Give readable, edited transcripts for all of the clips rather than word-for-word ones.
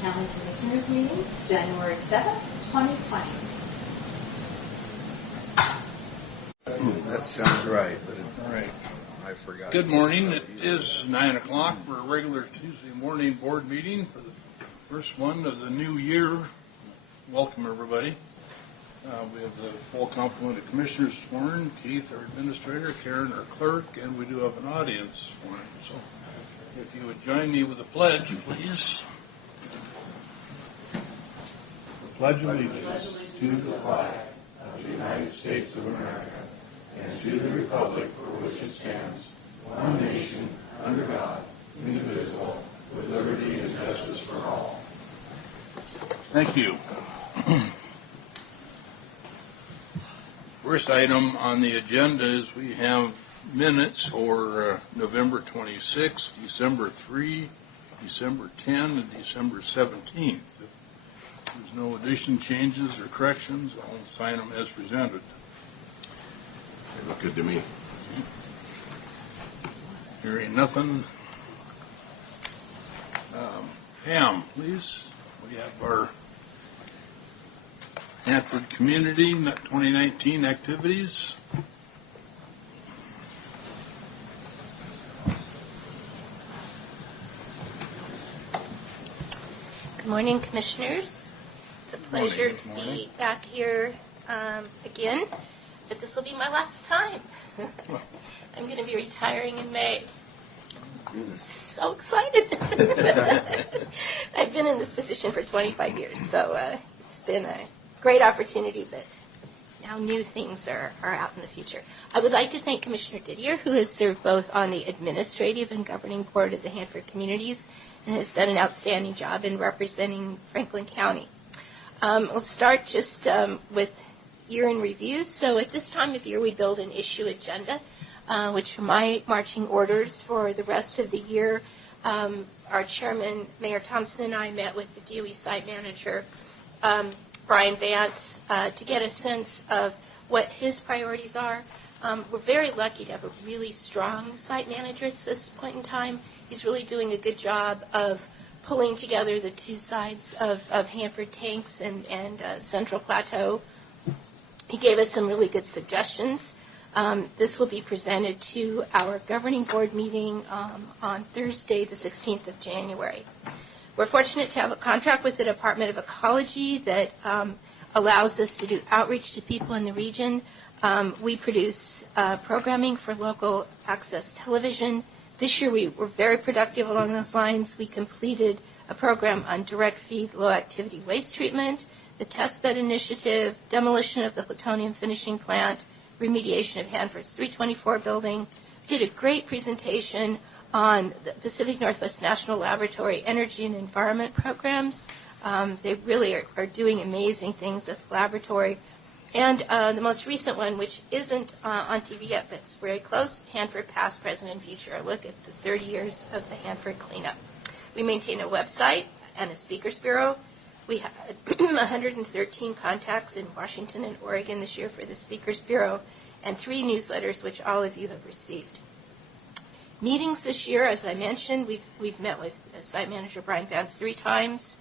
County Commissioners meeting, January 7th, 2020. That sounds right, but I forgot. Good morning. It is 9 o'clock for a regular Tuesday morning board meeting for the first one of the new year. Welcome, everybody. We have the full complement of commissioners sworn, Keith, our administrator, Karen, our clerk, and we do have an audience sworn. So if you would join me with a pledge, please. The Pledge of Allegiance to the flag of the United States of America and to the republic for which it stands, one nation, under God, indivisible, with liberty and justice for all. Thank you. First item on the agenda is we have minutes for November 26, December 3, December 10, and December 17th. If there's no addition, changes, or corrections, I'll sign them as presented. They look good to me. Hearing nothing. Pam, please. We have our Hanford Community 2019 activities. Good morning, Commissioners. It's a pleasure to be back here again, but this will be my last time. I'm going to be retiring in May. So excited. I've been in this position for 25 years, so it's been a great opportunity, but now new things are out in the future. I would like to thank Commissioner Didier, who has served both on the administrative and governing board of the Hanford Communities and has done an outstanding job in representing Franklin County. We'll start just with year in review. So at this time of year, we build an issue agenda, which are my marching orders for the rest of the year. Our chairman, Mayor Thompson, and I met with the DOE site manager, Brian Vance, to get a sense of what his priorities are. We're very lucky to have a really strong site manager at this point in time. He's really doing a good job of pulling together the two sides of Hanford Tanks and Central Plateau. He gave us some really good suggestions. This will be presented to our governing board meeting on Thursday, the 16th of January. We're fortunate to have a contract with the Department of Ecology that allows us to do outreach to people in the region. We produce programming for local access television. This year we were very productive along those lines. We completed a program on direct feed low-activity waste treatment, the test bed initiative, demolition of the plutonium finishing plant, remediation of Hanford's 324 building. We did a great presentation on the Pacific Northwest National Laboratory energy and environment programs. They really are doing amazing things at the laboratory. And the most recent one, which isn't on TV yet, but it's very close, Hanford Past, Present, and Future, a look at the 30 years of the Hanford cleanup. We maintain a website and a speakers bureau. We had 113 contacts in Washington and Oregon this year for the speakers bureau, and 3 newsletters, which all of you have received. Meetings this year, as I mentioned, we've met with site manager Brian Vance 3 times.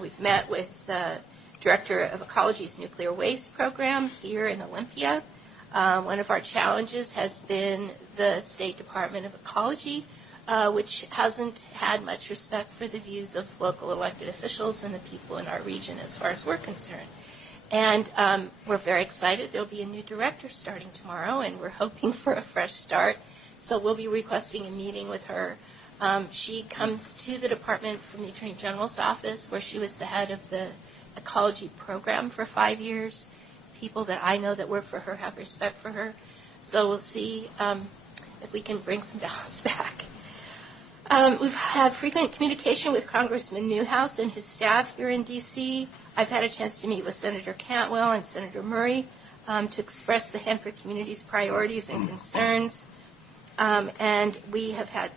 We've met with the Director of Ecology's Nuclear Waste Program here in Olympia. One of our challenges has been the State Department of Ecology, which hasn't had much respect for the views of local elected officials and the people in our region as far as we're concerned. And we're very excited. There'll be a new director starting tomorrow, and we're hoping for a fresh start. So we'll be requesting a meeting with her. She comes to the department from the Attorney General's office, where she was the head of the ecology program for 5 years. People that I know that work for her have respect for her. So we'll see if we can bring some balance back. We've had frequent communication with Congressman Newhouse and his staff here in D.C. I've had a chance to meet with Senator Cantwell and Senator Murray to express the Hanford community's priorities and concerns. And we have had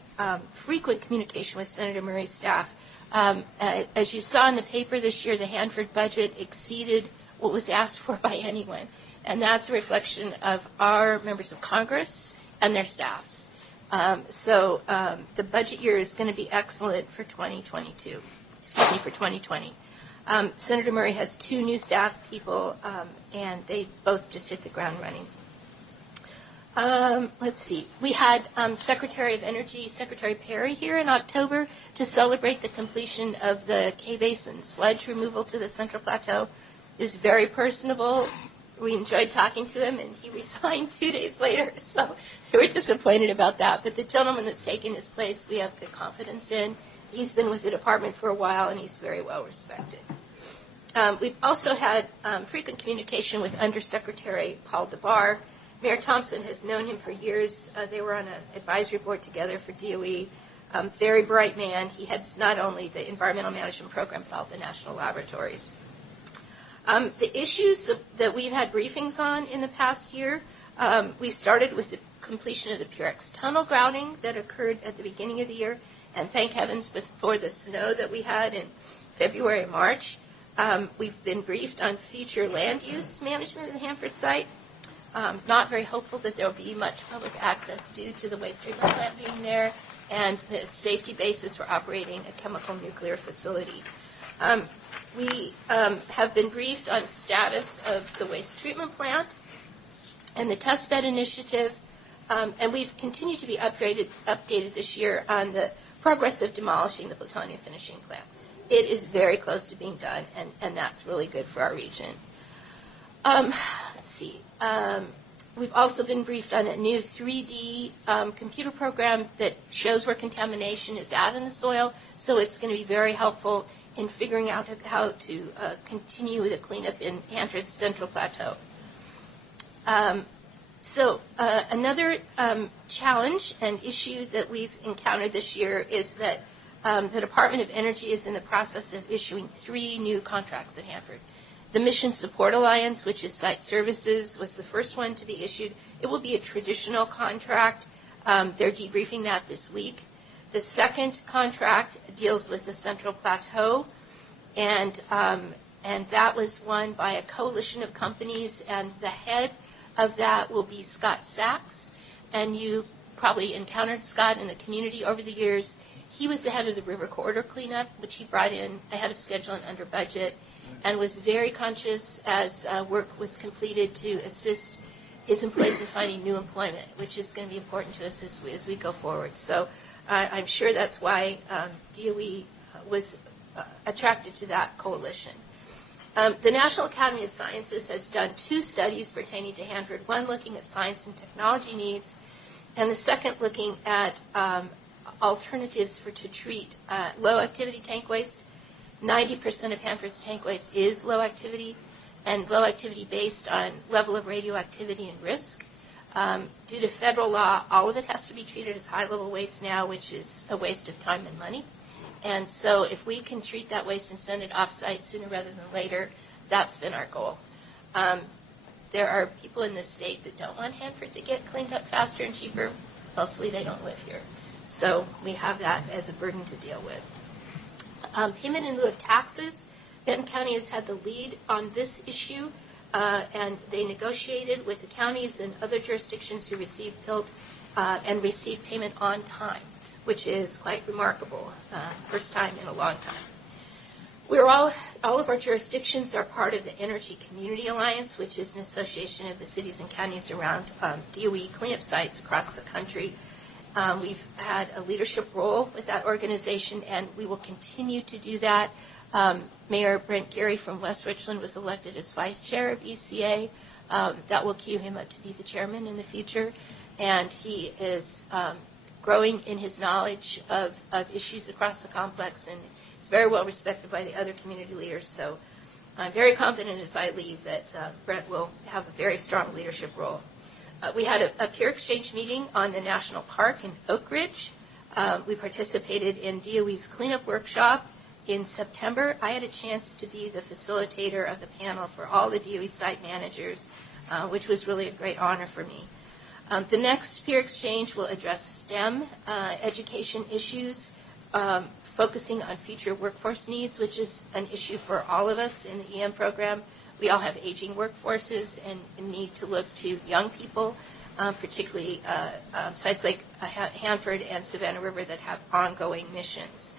frequent communication with Senator Murray's staff. As you saw in the paper this year, the Hanford budget exceeded what was asked for by anyone. And that's a reflection of our members of Congress and their staffs. So the budget year is going to be excellent for 2022. for 2020. Senator Murray has 2 new staff people, and they both just hit the ground running. Let's see. We had Secretary of Energy, Secretary Perry, here in October to celebrate the completion of the K-Basin sledge removal to the Central Plateau. It was very personable. We enjoyed talking to him, and he resigned 2 days later, so we were disappointed about that. But the gentleman that's taken his place, we have good confidence in. He's been with the department for a while, and he's very well respected. We've also had frequent communication with Undersecretary Paul DeBar. Mayor Thompson has known him for years. They were on an advisory board together for DOE. Very bright man. He heads not only the environmental management program, but all the national laboratories. The issues that we've had briefings on in the past year, we started with the completion of the Purex tunnel grouting that occurred at the beginning of the year, and thank heavens for the snow that we had in February and March. We've been briefed on future land use management at the Hanford site. Not very hopeful that there will be much public access due to the waste treatment plant being there and the safety basis for operating a chemical nuclear facility. We have been briefed on status of the waste treatment plant and the test bed initiative, and we've continued to be updated this year on the progress of demolishing the plutonium finishing plant. It is very close to being done, and that's really good for our region. Let's see. We've also been briefed on a new 3D computer program that shows where contamination is at in the soil, so it's going to be very helpful in figuring out how to continue the cleanup in Hanford's Central Plateau. Another challenge and issue that we've encountered this year is that the Department of Energy is in the process of issuing 3 new contracts at Hanford. The Mission Support Alliance, which is site services, was the first one to be issued. It will be a traditional contract. They're debriefing that this week. The second contract deals with the Central Plateau, and that was won by a coalition of companies, and the head of that will be Scott Sachs. And you probably encountered Scott in the community over the years. He was the head of the river corridor cleanup, which he brought in ahead of schedule and under budget, and was very conscious as work was completed to assist his employees in finding new employment, which is going to be important to us as we go forward. So I'm sure that's why DOE was attracted to that coalition. The National Academy of Sciences has done 2 studies pertaining to Hanford, one looking at science and technology needs, and the second looking at alternatives to treat low-activity tank waste. 90% of Hanford's tank waste is low activity, and low activity based on level of radioactivity and risk. Due to federal law, all of it has to be treated as high-level waste now, which is a waste of time and money. And so if we can treat that waste and send it off-site sooner rather than later, that's been our goal. There are people in this state that don't want Hanford to get cleaned up faster and cheaper. Mostly they don't live here. So we have that as a burden to deal with. Payment in lieu of taxes. Benton County has had the lead on this issue, and they negotiated with the counties and other jurisdictions who received PILT and received payment on time, which is quite remarkable. First time in a long time. We're all of our jurisdictions are part of the Energy Community Alliance, which is an association of the cities and counties around DOE cleanup sites across the country. We've had a leadership role with that organization, and we will continue to do that. Mayor Brent Geary from West Richland was elected as vice chair of ECA. That will cue him up to be the chairman in the future, and he is growing in his knowledge of issues across the complex, and is very well respected by the other community leaders. So I'm very confident as I leave that Brent will have a very strong leadership role. We had a peer exchange meeting on the National Park in Oak Ridge. We participated in DOE's cleanup workshop in September. I had a chance to be the facilitator of the panel for all the DOE site managers, which was really a great honor for me. The next peer exchange will address STEM education issues, focusing on future workforce needs, which is an issue for all of us in the EM program. We all have aging workforces and need to look to young people, particularly sites like Hanford and Savannah River that have ongoing missions.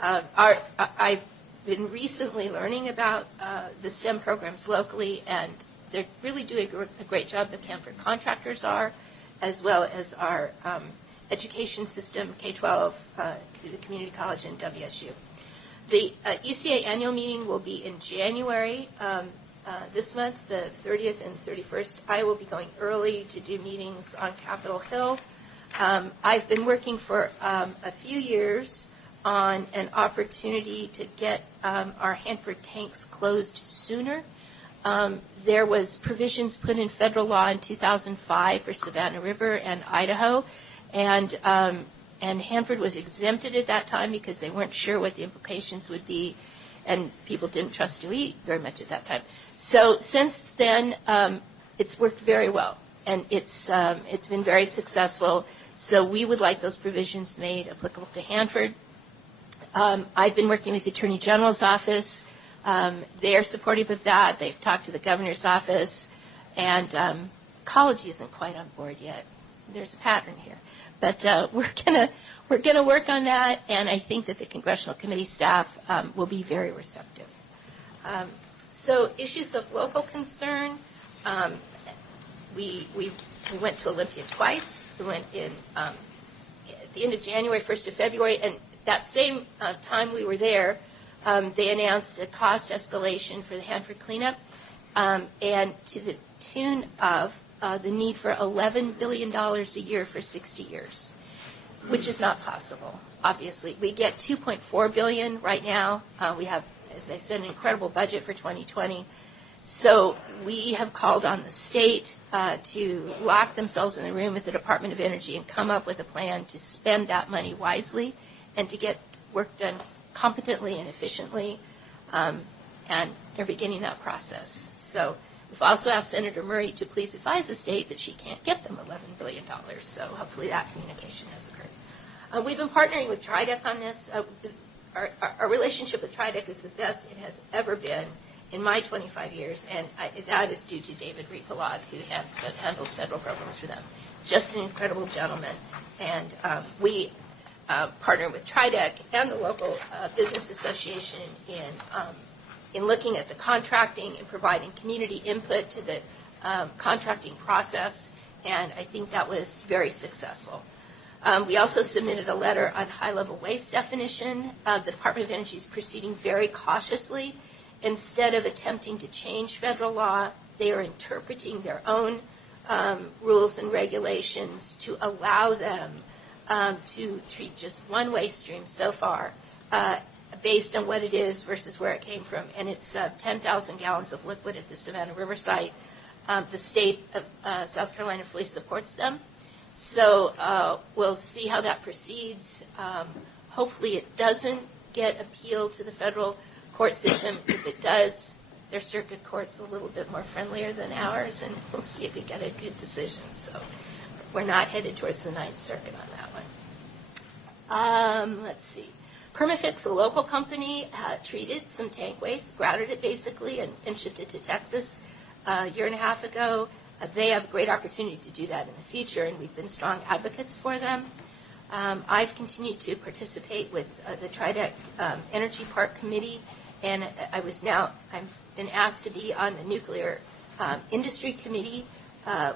I've been recently learning about the STEM programs locally, and they're really doing a great job. The Hanford contractors are, as well as our education system, K-12, the community college, and WSU. The ECA annual meeting will be in January this month, the 30th and 31st. I will be going early to do meetings on Capitol Hill. I've been working for a few years on an opportunity to get our Hanford tanks closed sooner. There was provisions put in federal law in 2005 for Savannah River and Idaho, and Hanford was exempted at that time because they weren't sure what the implications would be, and people didn't trust DOE very much at that time. So since then, it's worked very well, and it's been very successful. So we would like those provisions made applicable to Hanford. I've been working with the Attorney General's office. They are supportive of that. They've talked to the governor's office, and college isn't quite on board yet. There's a pattern here, but we're gonna work on that, and I think that the congressional committee staff will be very receptive. So issues of local concern. We went to Olympia twice. We went in at the end of January, 1st of February, and that same time we were there, they announced a cost escalation for the Hanford cleanup, and to the tune of the need for $11 billion a year for 60 years, which is not possible, obviously. We get $2.4 billion right now. We have, as I said, an incredible budget for 2020. So we have called on the state to lock themselves in the room with the Department of Energy and come up with a plan to spend that money wisely and to get work done competently and efficiently, and they're beginning that process. So we've also asked Senator Murray to please advise the state that she can't get them $11 billion, so hopefully that communication has occurred. We've been partnering with TRIDEC on this. Our relationship with TRIDEC is the best it has ever been in my 25 years, and that is due to David Repolog, who handles federal programs for them. Just an incredible gentleman. And we partner with TRIDEC and the local business association in looking at the contracting and providing community input to the contracting process, and I think that was very successful. We also submitted a letter on high-level waste definition. The Department of Energy is proceeding very cautiously. Instead of attempting to change federal law, they are interpreting their own rules and regulations to allow them to treat just one waste stream so far based on what it is versus where it came from. And it's 10,000 gallons of liquid at the Savannah River site. The state of South Carolina fully supports them. So we'll see how that proceeds. Hopefully it doesn't get appealed to the federal court system. If it does, their circuit court's a little bit more friendlier than ours, and we'll see if we get a good decision. So we're not headed towards the Ninth Circuit on that one. Let's see. Permafix, a local company, treated some tank waste, grouted it basically, and shipped it to Texas a year and a half ago. They have a great opportunity to do that in the future, and we've been strong advocates for them. I've continued to participate with the TRIDEC Energy Park Committee, and I've been asked to be on the Nuclear Industry Committee,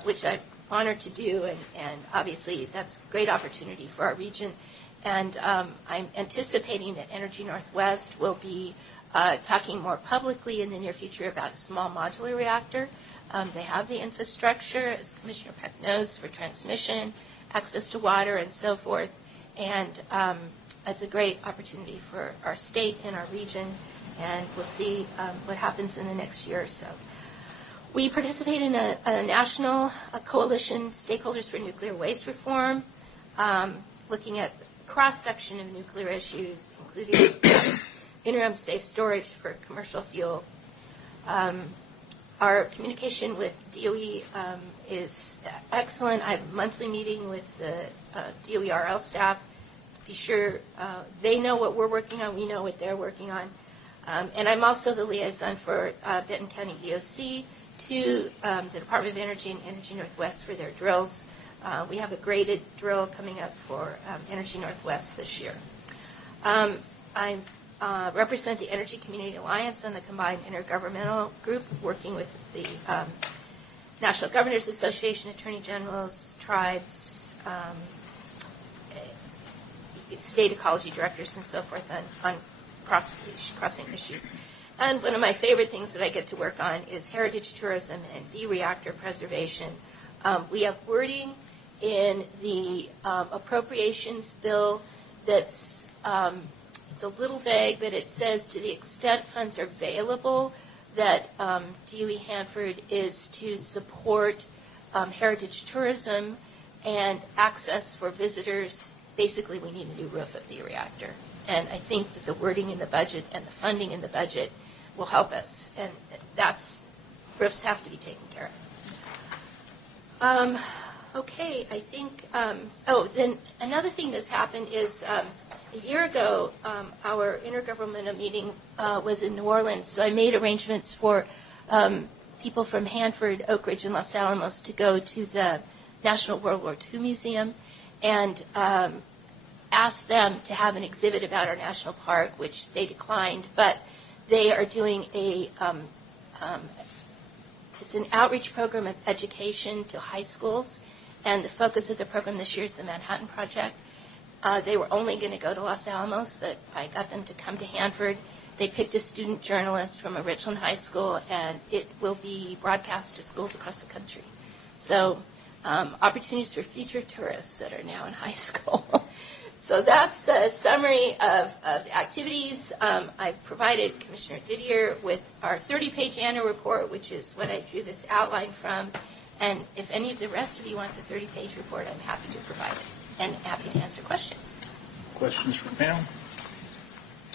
which I'm honored to do, and obviously that's a great opportunity for our region. And I'm anticipating that Energy Northwest will be talking more publicly in the near future about a small modular reactor. They have the infrastructure, as Commissioner Peck knows, for transmission, access to water, and so forth. And it's a great opportunity for our state and our region, and we'll see what happens in the next year or so. We participate in a national coalition, Stakeholders for Nuclear Waste Reform, looking at a cross-section of nuclear issues, including interim safe storage for commercial fuel. Our communication with DOE is excellent. I have a monthly meeting with the DOE-RL staff. Be sure they know what we're working on. We know what they're working on. And I'm also the liaison for Benton County EOC to the Department of Energy and Energy Northwest for their drills. We have a graded drill coming up for Energy Northwest this year. I represent the Energy Community Alliance and the Combined Intergovernmental Group, working with the National Governors Association, Attorney Generals, tribes, state ecology directors, and so forth on crossing issues. And one of my favorite things that I get to work on is heritage tourism and bee reactor preservation. We have wording in the appropriations bill that's it's a little vague, but it says to the extent funds are available that DOE Hanford is to support heritage tourism and access for visitors. Basically, we need a new roof at the reactor. And I think that the wording in the budget and the funding in the budget will help us. And roofs have to be taken care of. Okay, I think, then another thing that's happened is a year ago, our intergovernmental meeting was in New Orleans, so I made arrangements for people from Hanford, Oak Ridge, and Los Alamos to go to the National World War II Museum and asked them to have an exhibit about our national park, which they declined, but they are doing it's an outreach program of education to high schools, and the focus of the program this year is the Manhattan Project. They were only going to go to Los Alamos, but I got them to come to Hanford. They picked a student journalist from a Richland high school, and it will be broadcast to schools across the country. So opportunities for future tourists that are now in high school. So that's a summary of the activities. I've provided Commissioner Didier with our 30-page annual report, which is what I drew this outline from. And if any of the rest of you want the 30-page report, I'm happy to provide it and happy to answer questions. Questions for Pam?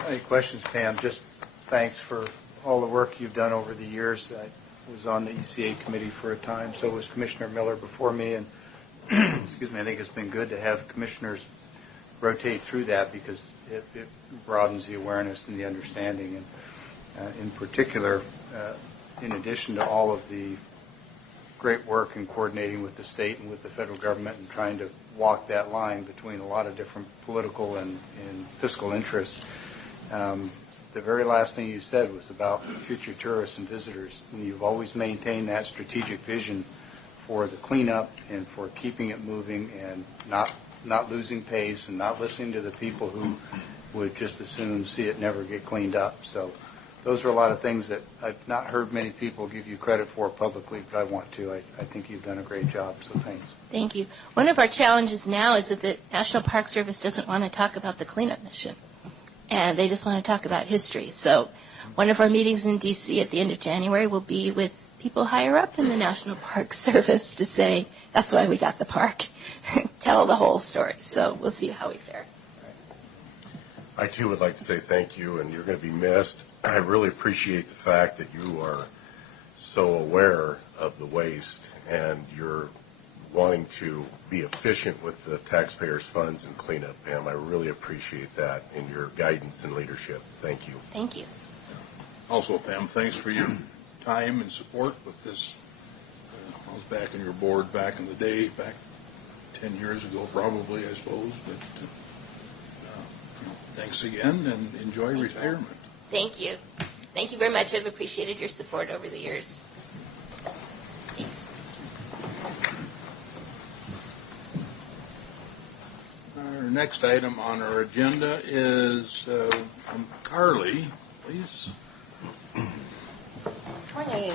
Any questions, Pam? Just thanks for all the work you've done over the years. I was on the ECA committee for a time, so was Commissioner Miller before me. And excuse me, I think it's been good to have commissioners rotate through that because it broadens the awareness and the understanding. And in particular, in addition to all of the great work in coordinating with the state and with the federal government and trying to walk that line between a lot of different political and fiscal interests. The very last thing you said was about future tourists and visitors. And you've always maintained that strategic vision for the cleanup and for keeping it moving and not losing pace and not listening to the people who would just as soon see it never get cleaned up. So those are a lot of things that I've not heard many people give you credit for publicly, but I want to. I think you've done a great job, so thanks. Thank you. One of our challenges now is that the National Park Service doesn't want to talk about the cleanup mission, and they just want to talk about history. So one of our meetings in D.C. at the end of January will be with people higher up in the National Park Service to say, that's why we got the park. Tell the whole story. So we'll see how we fare. I, too, would like to say thank you, and you're going to be missed. I really appreciate the fact that you are so aware of the waste and you're wanting to be efficient with the taxpayers' funds and cleanup, Pam. I really appreciate that in your guidance and leadership. Thank you. Thank you. Also, Pam, thanks for your time and support with this. I was back in your board back in the day, back 10 years ago probably, I suppose. But thanks again, and enjoy retirement. Thank you. Thank you very much. I've appreciated your support over the years. Thanks. Our next item on our agenda is from Carly, please. Morning.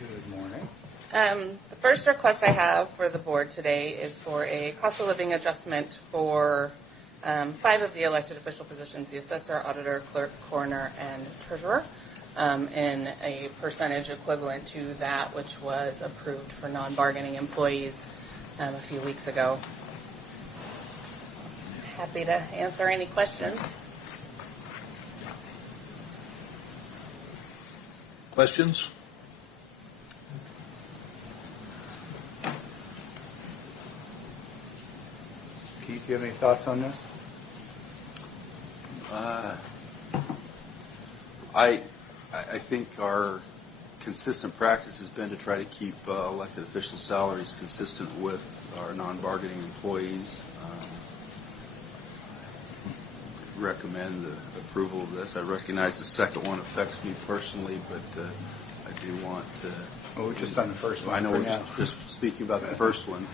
Good morning. The first request I have for the board today is for a cost of living adjustment for 5 of the elected official positions, the assessor, auditor, clerk, coroner, and treasurer, in a percentage equivalent to that which was approved for non-bargaining employees a few weeks ago. Happy to answer any questions. Questions? Keith, do you have any thoughts on this? I think our consistent practice has been to try to keep elected official salaries consistent with our non-bargaining employees. recommend the approval of this. I recognize the second one affects me personally, but I do want to. Oh, just on the first one. I know for we're now. just speaking about the first one.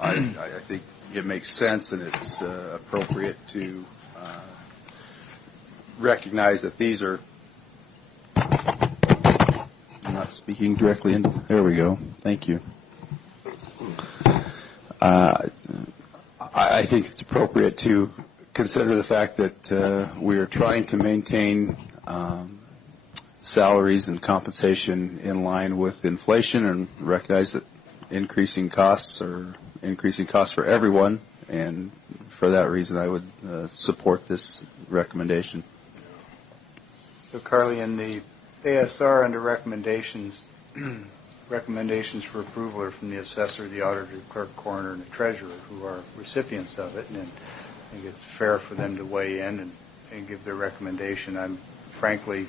I think it makes sense and it's appropriate to recognize that these are. I'm not speaking directly into. There we go. Thank you. I think it's appropriate to consider the fact that we are trying to maintain salaries and compensation in line with inflation and recognize that increasing costs for everyone, and for that reason I would support this recommendation. So, Carly, in the ASR under recommendations, recommendations for approval are from the assessor, the auditor, clerk, coroner, and the treasurer, who are recipients of it, and I think it's fair for them to weigh in and give their recommendation. I'm frankly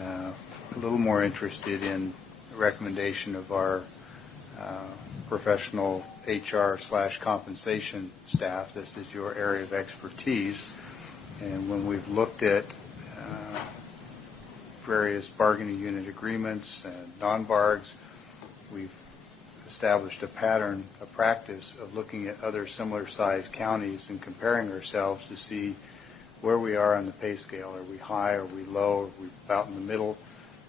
a little more interested in the recommendation of our professional HR/compensation staff. This is your area of expertise, and when we've looked at various bargaining unit agreements and non-bargs, we've established a pattern, a practice of looking at other similar-sized counties and comparing ourselves to see where we are on the pay scale. Are we high? Are we low? Are we about in the middle?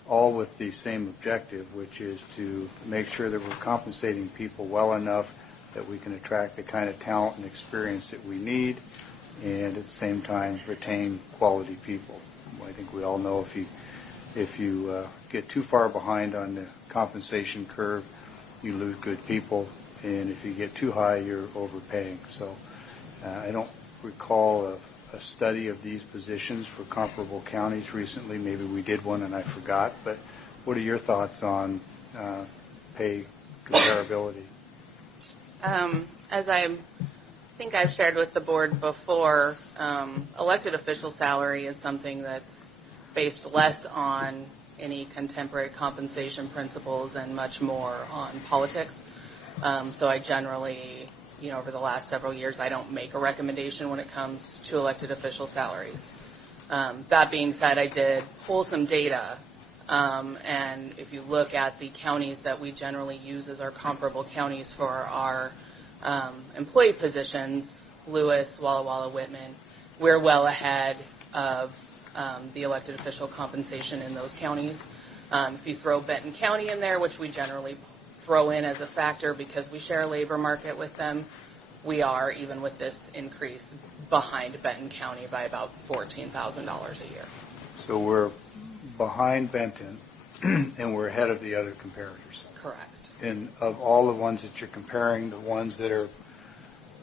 All with the same objective, which is to make sure that we're compensating people well enough that we can attract the kind of talent and experience that we need, and at the same time retain quality people. I think we all know if you get too far behind on the compensation curve, you lose good people, and if you get too high, you're overpaying. So I don't recall a study of these positions for comparable counties recently. Maybe we did one and I forgot, but what are your thoughts on pay comparability? As I think I've shared with the board before, elected official salary is something that's based less on any contemporary compensation principles and much more on politics. So I generally, over the last several years, I don't make a recommendation when it comes to elected official salaries. That being said, I did pull some data, and if you look at the counties that we generally use as our comparable counties for our employee positions, Lewis, Walla Walla, Whitman, we're well ahead of the elected official compensation in those counties. If you throw Benton County in there, which we generally throw in as a factor because we share a labor market with them, we are, even with this increase, behind Benton County by about $14,000 a year. So we're behind Benton, and we're ahead of the other comparators. Correct. And of all the ones that you're comparing, the ones that are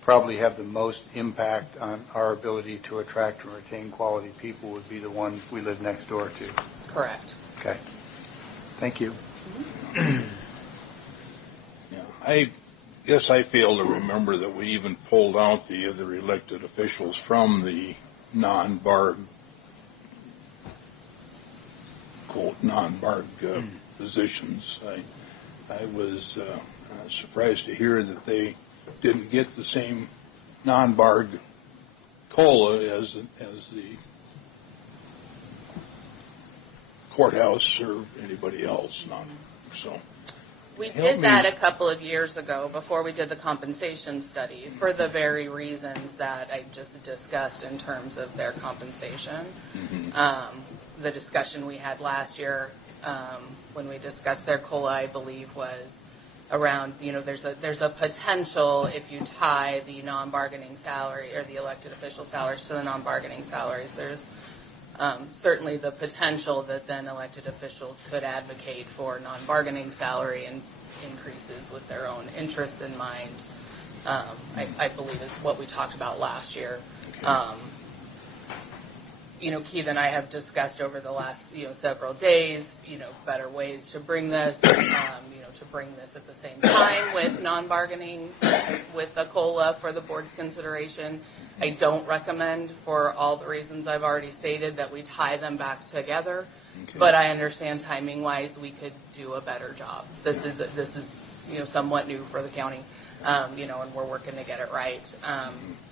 probably have the most impact on our ability to attract and retain quality people would be the ones we live next door to. Correct. Okay. Thank you. Yeah, I guess I fail to remember that we even pulled out the other elected officials from the non-barg, quote, non-barg positions. I was surprised to hear that they didn't get the same non-barg COLA as the courthouse or anybody else. So we did that a couple of years ago before we did the compensation study for the very reasons that I just discussed in terms of their compensation. Mm-hmm. The discussion we had last year when we discussed their COLA, I believe, was around, there's a potential if you tie the non-bargaining salary or the elected official salaries to the non-bargaining salaries, there's certainly the potential that then elected officials could advocate for non-bargaining salary and increases with their own interests in mind. I believe is what we talked about last year. Okay. Keith and I have discussed over the last several days, better ways to bring this, to bring this at the same time with non-bargaining, with the COLA for the board's consideration. I don't recommend, for all the reasons I've already stated, that we tie them back together. Okay. But I understand timing-wise we could do a better job. This is somewhat new for the county, and we're working to get it right.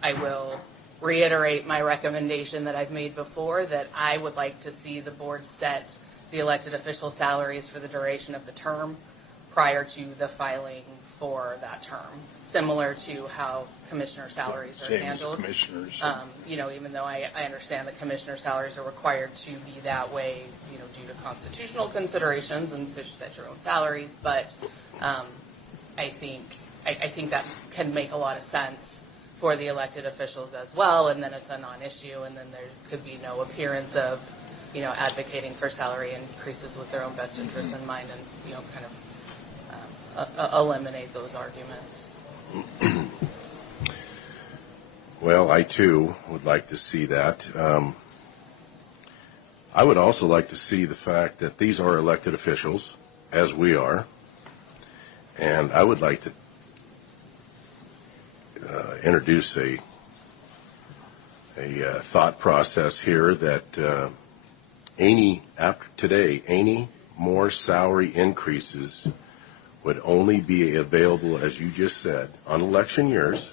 I will reiterate my recommendation that I've made before, that I would like to see the board set the elected official salaries for the duration of the term prior to the filing for that term, similar to how commissioner salaries are Same as handled. commissioners. Even though I understand that commissioner salaries are required to be that way, due to constitutional considerations and because you set your own salaries, but I think that can make a lot of sense for the elected officials as well, and then it's a non-issue, and then there could be no appearance of, advocating for salary increases with their own best interests in mind, and, kind of eliminate those arguments. Well, I too would like to see that. I would also like to see the fact that these are elected officials, as we are, and I would like to introduce a thought process here that any more salary increases would only be available, as you just said, on election years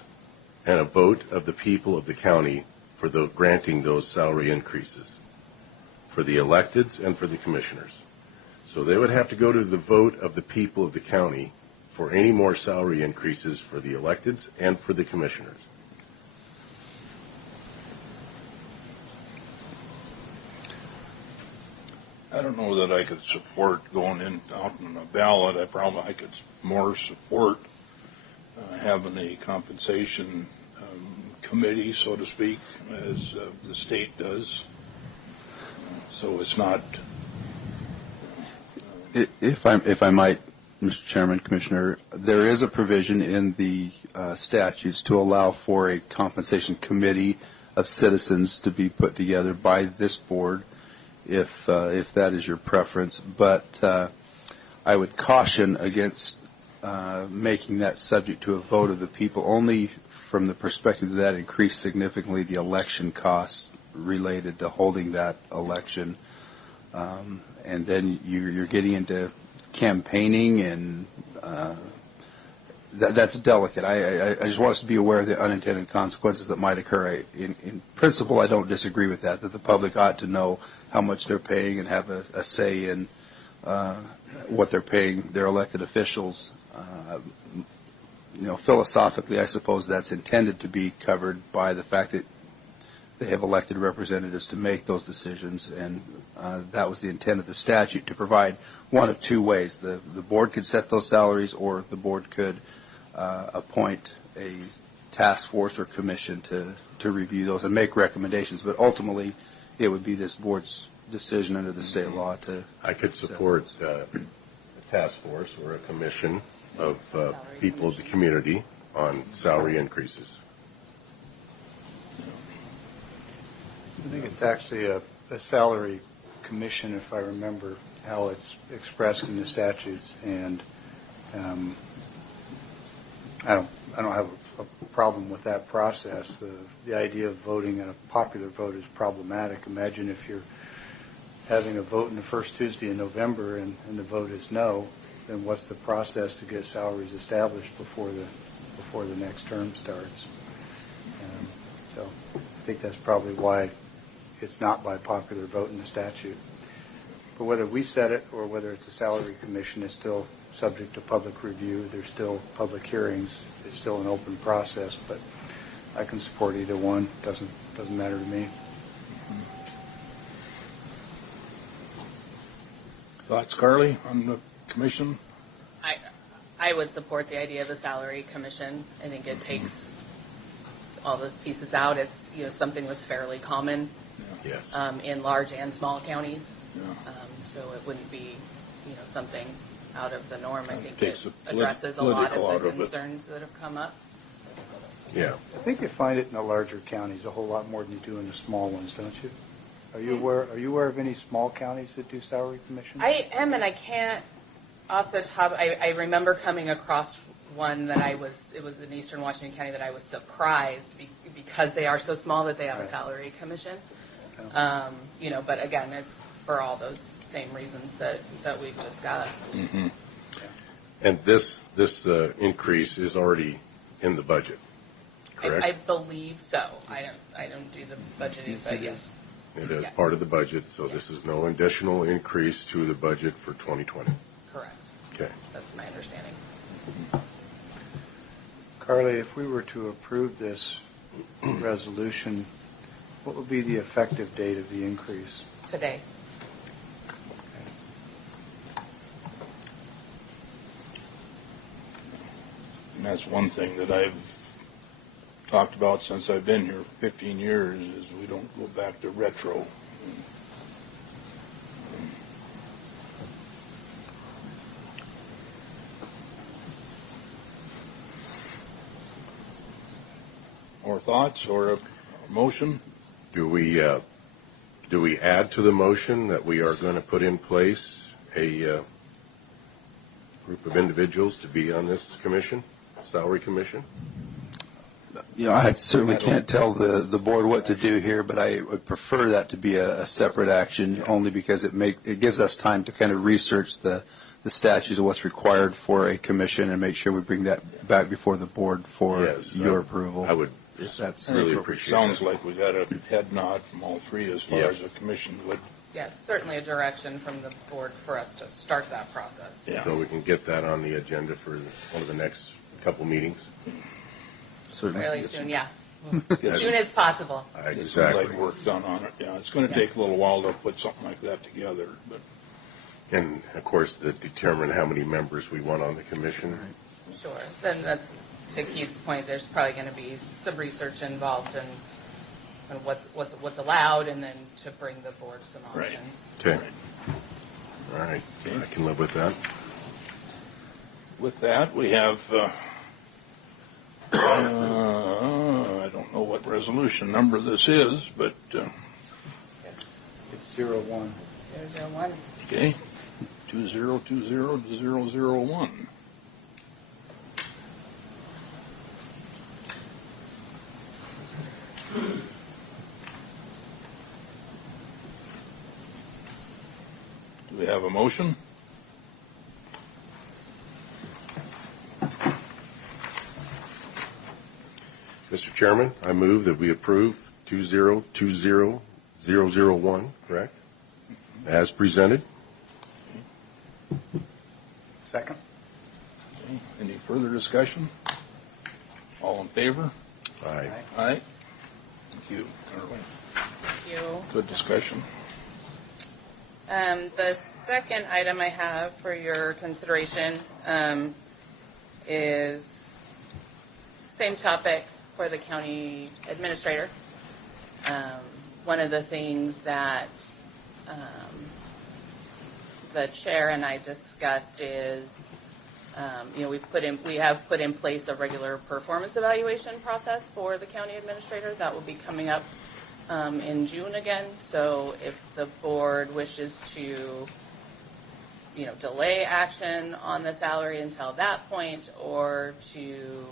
and a vote of the people of the county for granting those salary increases for the electeds and for the commissioners. So they would have to go to the vote of the people of the county for any more salary increases for the electeds and for the commissioners. I don't know that I could support going out on a ballot. I could more support having a compensation committee, so to speak, as the state does. So it's not. If I might, Mr. Chairman, Commissioner, there is a provision in the statutes to allow for a compensation committee of citizens to be put together by this board, if that is your preference. But I would caution against making that subject to a vote of the people, only from the perspective that increase significantly the election costs related to holding that election. And then you're getting into campaigning, and that's delicate. I just want us to be aware of the unintended consequences that might occur. In principle, I don't disagree with that the public ought to know how much they're paying and have a say in what they're paying their elected officials. Philosophically, I suppose that's intended to be covered by the fact that they have elected representatives to make those decisions, and that was the intent of the statute, to provide one of two ways. The board could set those salaries, or the board could appoint a task force or commission to review those and make recommendations. But ultimately, it would be this board's decision under the state law to. I could support a task force or a commission of people of the community on salary increases. I think it's actually a salary commission, if I remember how it's expressed in the statutes, and I don't have a problem with that process. The idea of voting in a popular vote is problematic. Imagine if you're having a vote in the first Tuesday in November and the vote is no, then what's the process to get salaries established before the next term starts? So I think that's probably why it's not by popular vote in the statute. But whether we set it or whether it's a salary commission is still subject to public review. There's still public hearings. It's still an open process, but I can support either one. Doesn't matter to me. Thoughts, Carly, on the commission? I would support the idea of the salary commission. I think it takes all those pieces out. It's something that's fairly common. Yes. In large and small counties. Yeah. So it wouldn't be, something out of the norm. I think takes it the addresses a lot political out of the of it. concerns that have come up. Yeah. I think you find it in the larger counties a whole lot more than you do in the small ones, don't you? Are you aware of any small counties that do salary commissions? I am, and I can't off the top. I remember coming across one that it was in Eastern Washington County that I was surprised because they are so small that they have a salary commission. But again, it's for all those same reasons that we've discussed. And this increase is already in the budget. correct? I believe so. I don't do the budgeting, but yes. It is Yeah. part of the budget, so this is no additional increase to the budget for 2020. Correct. Okay. That's my understanding. Carly, if we were to approve this resolution, what would be the effective date of the increase? Today. And that's one thing that I've talked about since I've been here 15 years is we don't go back to retro. Or thoughts or a motion? Do we add to the motion that we are going to put in place a group of individuals to be on this commission, salary commission? You know, I certainly can't tell the board what to do here, but I would prefer that to be a separate action, only because it gives us time to kind of research the statutes of what's required for a commission and make sure we bring that back before the board for Yes, your approval. I would That's really It appreciate sounds that. like we got a head nod from all three as far Yeah. as the commission would. Yes, certainly a direction from the board for us to start that process. Yeah. So we can get that on the agenda for one of the next couple meetings. Certainly. Fairly soon, yeah. As soon as possible. Get some Exactly. legwork done on it. Yeah, it's going to take a little while to put something like that together, but And, of course, determine how many members we want on the commission. Sure. Then that's, to Keith's point, there's probably going to be some research involved in what's allowed, and then to bring the board some Right. options. Okay. All right. I can live with that. with that, we have, I don't know what resolution number this is, but, Yes. It's 01. 001. okay, 2020-001. Do we have a motion? Mr. Chairman, I move that we approve 2020-001, correct? As presented. Second? Okay, any further discussion? All in favor? Aye. Aye. Thank you, Carly. Thank you. Good discussion. The second item I have for your consideration is same topic for the county administrator. One of the things that the chair and I discussed is, we have put in place a regular performance evaluation process for the county administrator that will be coming up in June again. So if the board wishes to, delay action on the salary until that point, or to,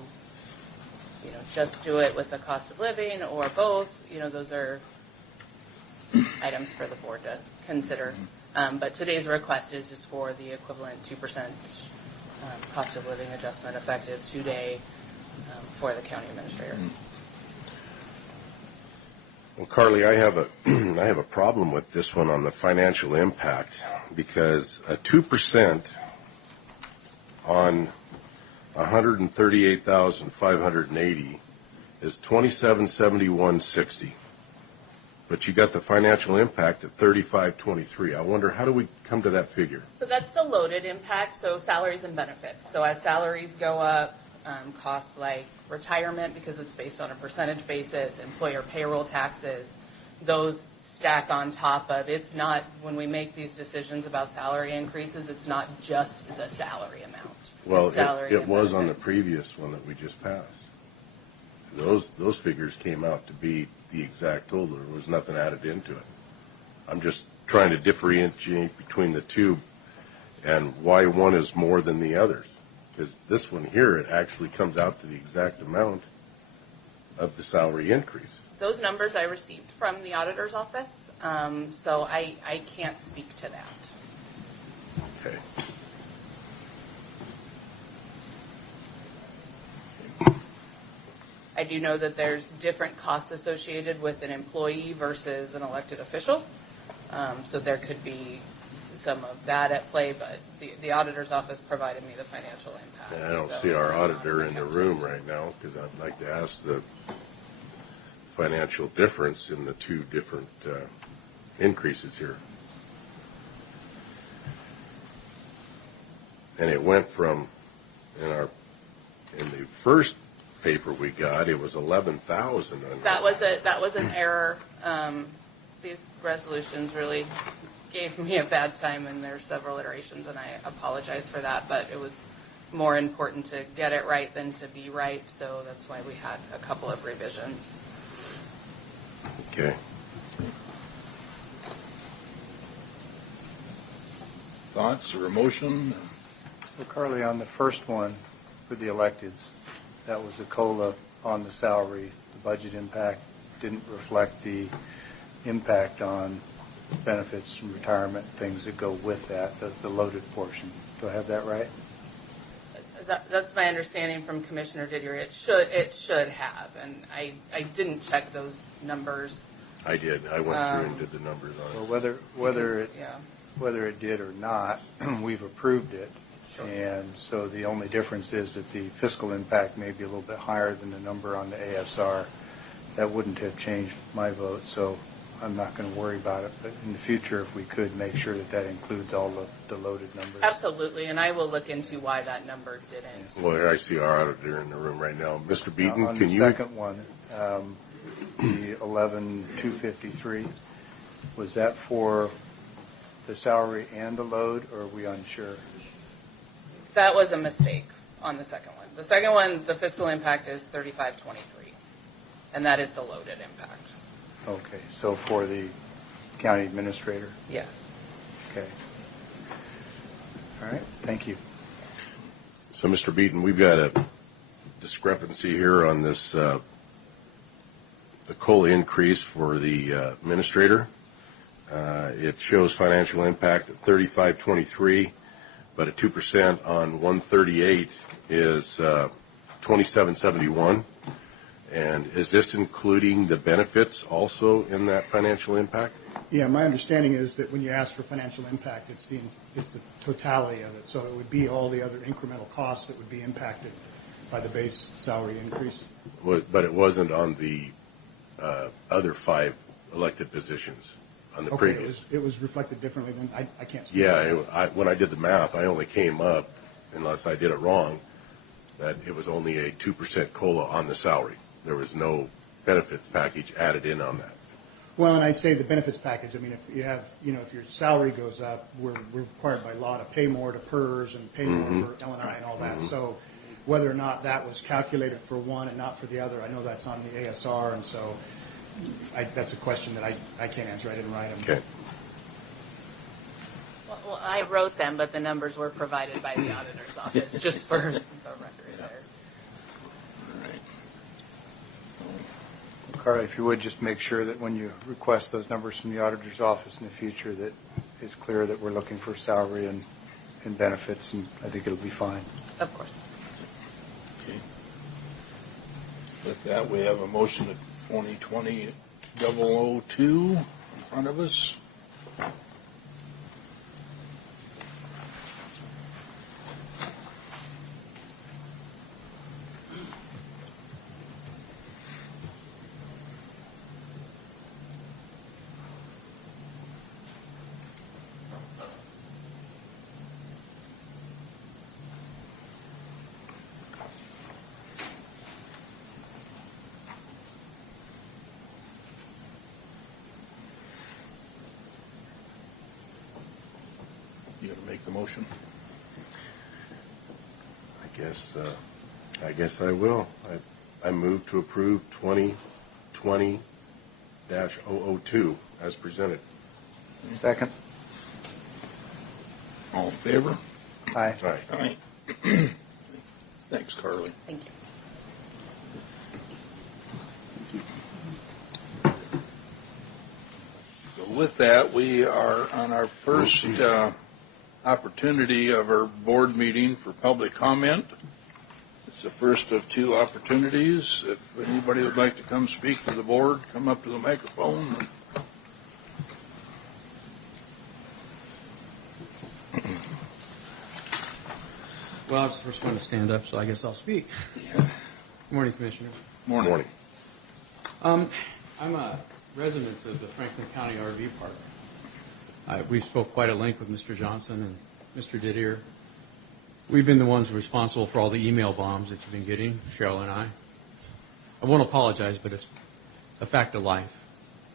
just do it with the cost of living, or both, those are items for the board to consider. But today's request is just for the equivalent 2% cost of living adjustment effective today for the county administrator. Well, Carly, I have a problem with this one on the financial impact, because a 2% on 138,580 is 2771.60. But you got the financial impact at 3523. I wonder, how do we come to that figure? So that's the loaded impact, so salaries and benefits. So as salaries go up, costs like retirement, because it's based on a percentage basis, employer payroll taxes, those stack on top of. It's not, when we make these decisions about salary increases, it's not just the salary amount. Well, It's salary it and was on the benefits. previous one that we just passed. Those figures came out to be the exact total. There was nothing added into it. I'm just trying to differentiate between the two and why one is more than the others. Because this one here, it actually comes out to the exact amount of the salary increase. Those numbers I received from the auditor's office, so I can't speak to that. Okay. I do know that there's different costs associated with an employee versus an elected official. So there could be some of that at play, but the auditor's office provided me the financial impact. And I don't So see our I'm not auditor in the room right now because I'd like to ask the financial difference in the two different increases here. And it went from, in the first paper we got, it was 11,000. That was an error. These resolutions really gave me a bad time, and there are several iterations, and I apologize for that. But it was more important to get it right than to be right, so that's why we had a couple of revisions. Okay. Thoughts or emotion? So Carly, on the first one for the electeds, that was a COLA on the salary. The budget impact didn't reflect the impact on benefits and retirement, things that go with that, the loaded portion. Do I have that right? That's my understanding from Commissioner Didier. It should have, and I didn't check those numbers. I did. I went through and did the numbers on it. Well, whether it did or not, we've approved it. Sure. And so the only difference is that the fiscal impact may be a little bit higher than the number on the ASR. That wouldn't have changed my vote, so I'm not going to worry about it. But in the future, if we could, make sure that includes all the loaded numbers. Absolutely, and I will look into why that number didn't. Well, I see our auditor in the room right now. Mr. Beaton, On can the you? second one, the 11,253, was that for the salary and the load, or are we unsure? That was a mistake on the second one. The second one, the fiscal impact is 3523, and that is the loaded impact. Okay, so for the county administrator? Yes. Okay. All right, thank you. So, Mr. Beaton, we've got a discrepancy here on this, the COLA increase for the administrator. It shows financial impact at 3523, but at 2% on 138 is 2771. And is this including the benefits also in that financial impact? Yeah, my understanding is that when you ask for financial impact, it's the totality of it. So it would be all the other incremental costs that would be impacted by the base salary increase. But it wasn't on the other 5 elected positions on the previous. It was reflected differently than I can't speak. Yeah, when I did the math, I only came up, unless I did it wrong, that it was only a 2% COLA on the salary. There was no benefits package added in on that. Well, and I say the benefits package. I mean, if you have, if your salary goes up, we're required by law to pay more to PERS and pay more for L&I and all that. So whether or not that was calculated for one and not for the other, I know that's on the ASR, and so that's a question that I can't answer. I didn't write them. Okay. Well, I wrote them, but the numbers were provided by the auditor's office, just for the record there. Carly, if you would, just make sure that when you request those numbers from the auditor's office in the future, that it's clear that we're looking for salary and benefits, and I think it'll be fine. Of course. Okay. With that, we have a motion at 2020-002 in front of us. You going to make the motion? I guess I will. I move to approve 2020-002 as presented. Second. All in favor? Aye. Aye. Thanks, Carly. Thank you. So with that, we are on our first opportunity of our board meeting for public comment. This the first of two opportunities. If anybody would like to come speak to the board, come up to the microphone. Well, I was the first one to stand up, so I guess I'll speak. Good morning, Commissioner. Morning. I'm a resident of the Franklin County RV Park. We spoke quite at length with Mr. Johnson and Mr. Didier. We've been the ones responsible for all the email bombs that you've been getting, Cheryl and I. I won't apologize, but it's a fact of life.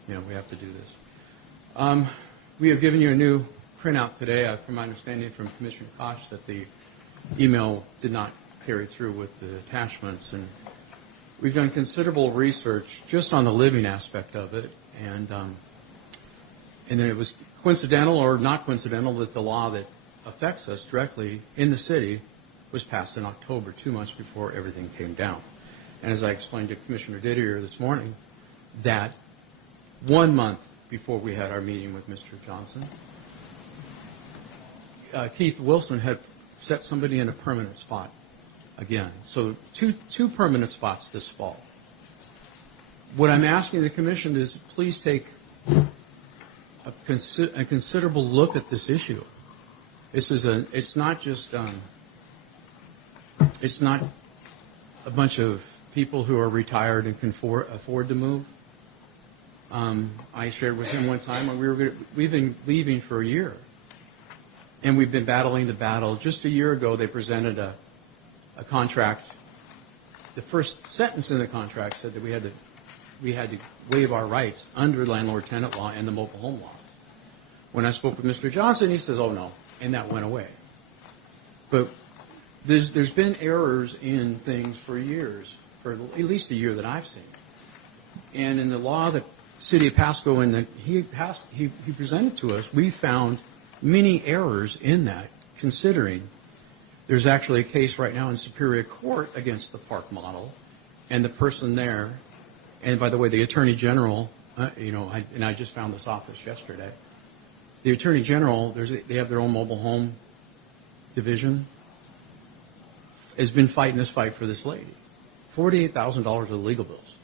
You know, we have to do this. We have given you a new printout today. From my understanding from Commissioner Koch that the email did not carry through with the attachments, and we've done considerable research just on the living aspect of it, and then it was coincidental or not coincidental that the law that affects us directly in the city was passed in October, 2 months before everything came down. And as I explained to Commissioner Didier this morning, that 1 month before we had our meeting with Mr. Johnson, Keith Wilson had set somebody in a permanent spot again. So two permanent spots this fall. What I'm asking the commission is please take a considerable look at this issue. It's not just it's not a bunch of people who are retired and can afford to move. I shared with him one time when we've been leaving for a year. And we've been battling the battle. Just a year ago, they presented a contract. The first sentence in the contract said that we had to waive our rights under landlord-tenant law and the mobile home law. When I spoke with Mr. Johnson, he says, "Oh no," and that went away. But there's been errors in things for years, for at least a year that I've seen. And in the law that City of Pasco and that he presented to us, we found many errors in that, considering there's actually a case right now in Superior Court against the park model, and the person there, and by the way, the Attorney General, I just found this office yesterday. The Attorney General, they have their own mobile home division, has been fighting this fight for this lady. $48,000 of legal bills,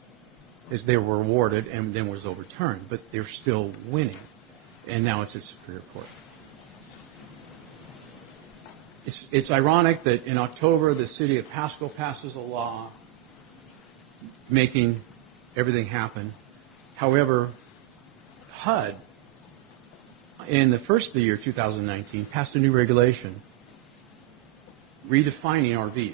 as they were awarded and then was overturned, but they're still winning, and now it's at Superior Court. It's ironic that in October, the city of Pasco passes a law making everything happen. However, HUD, in the first of the year, 2019, passed a new regulation redefining RVs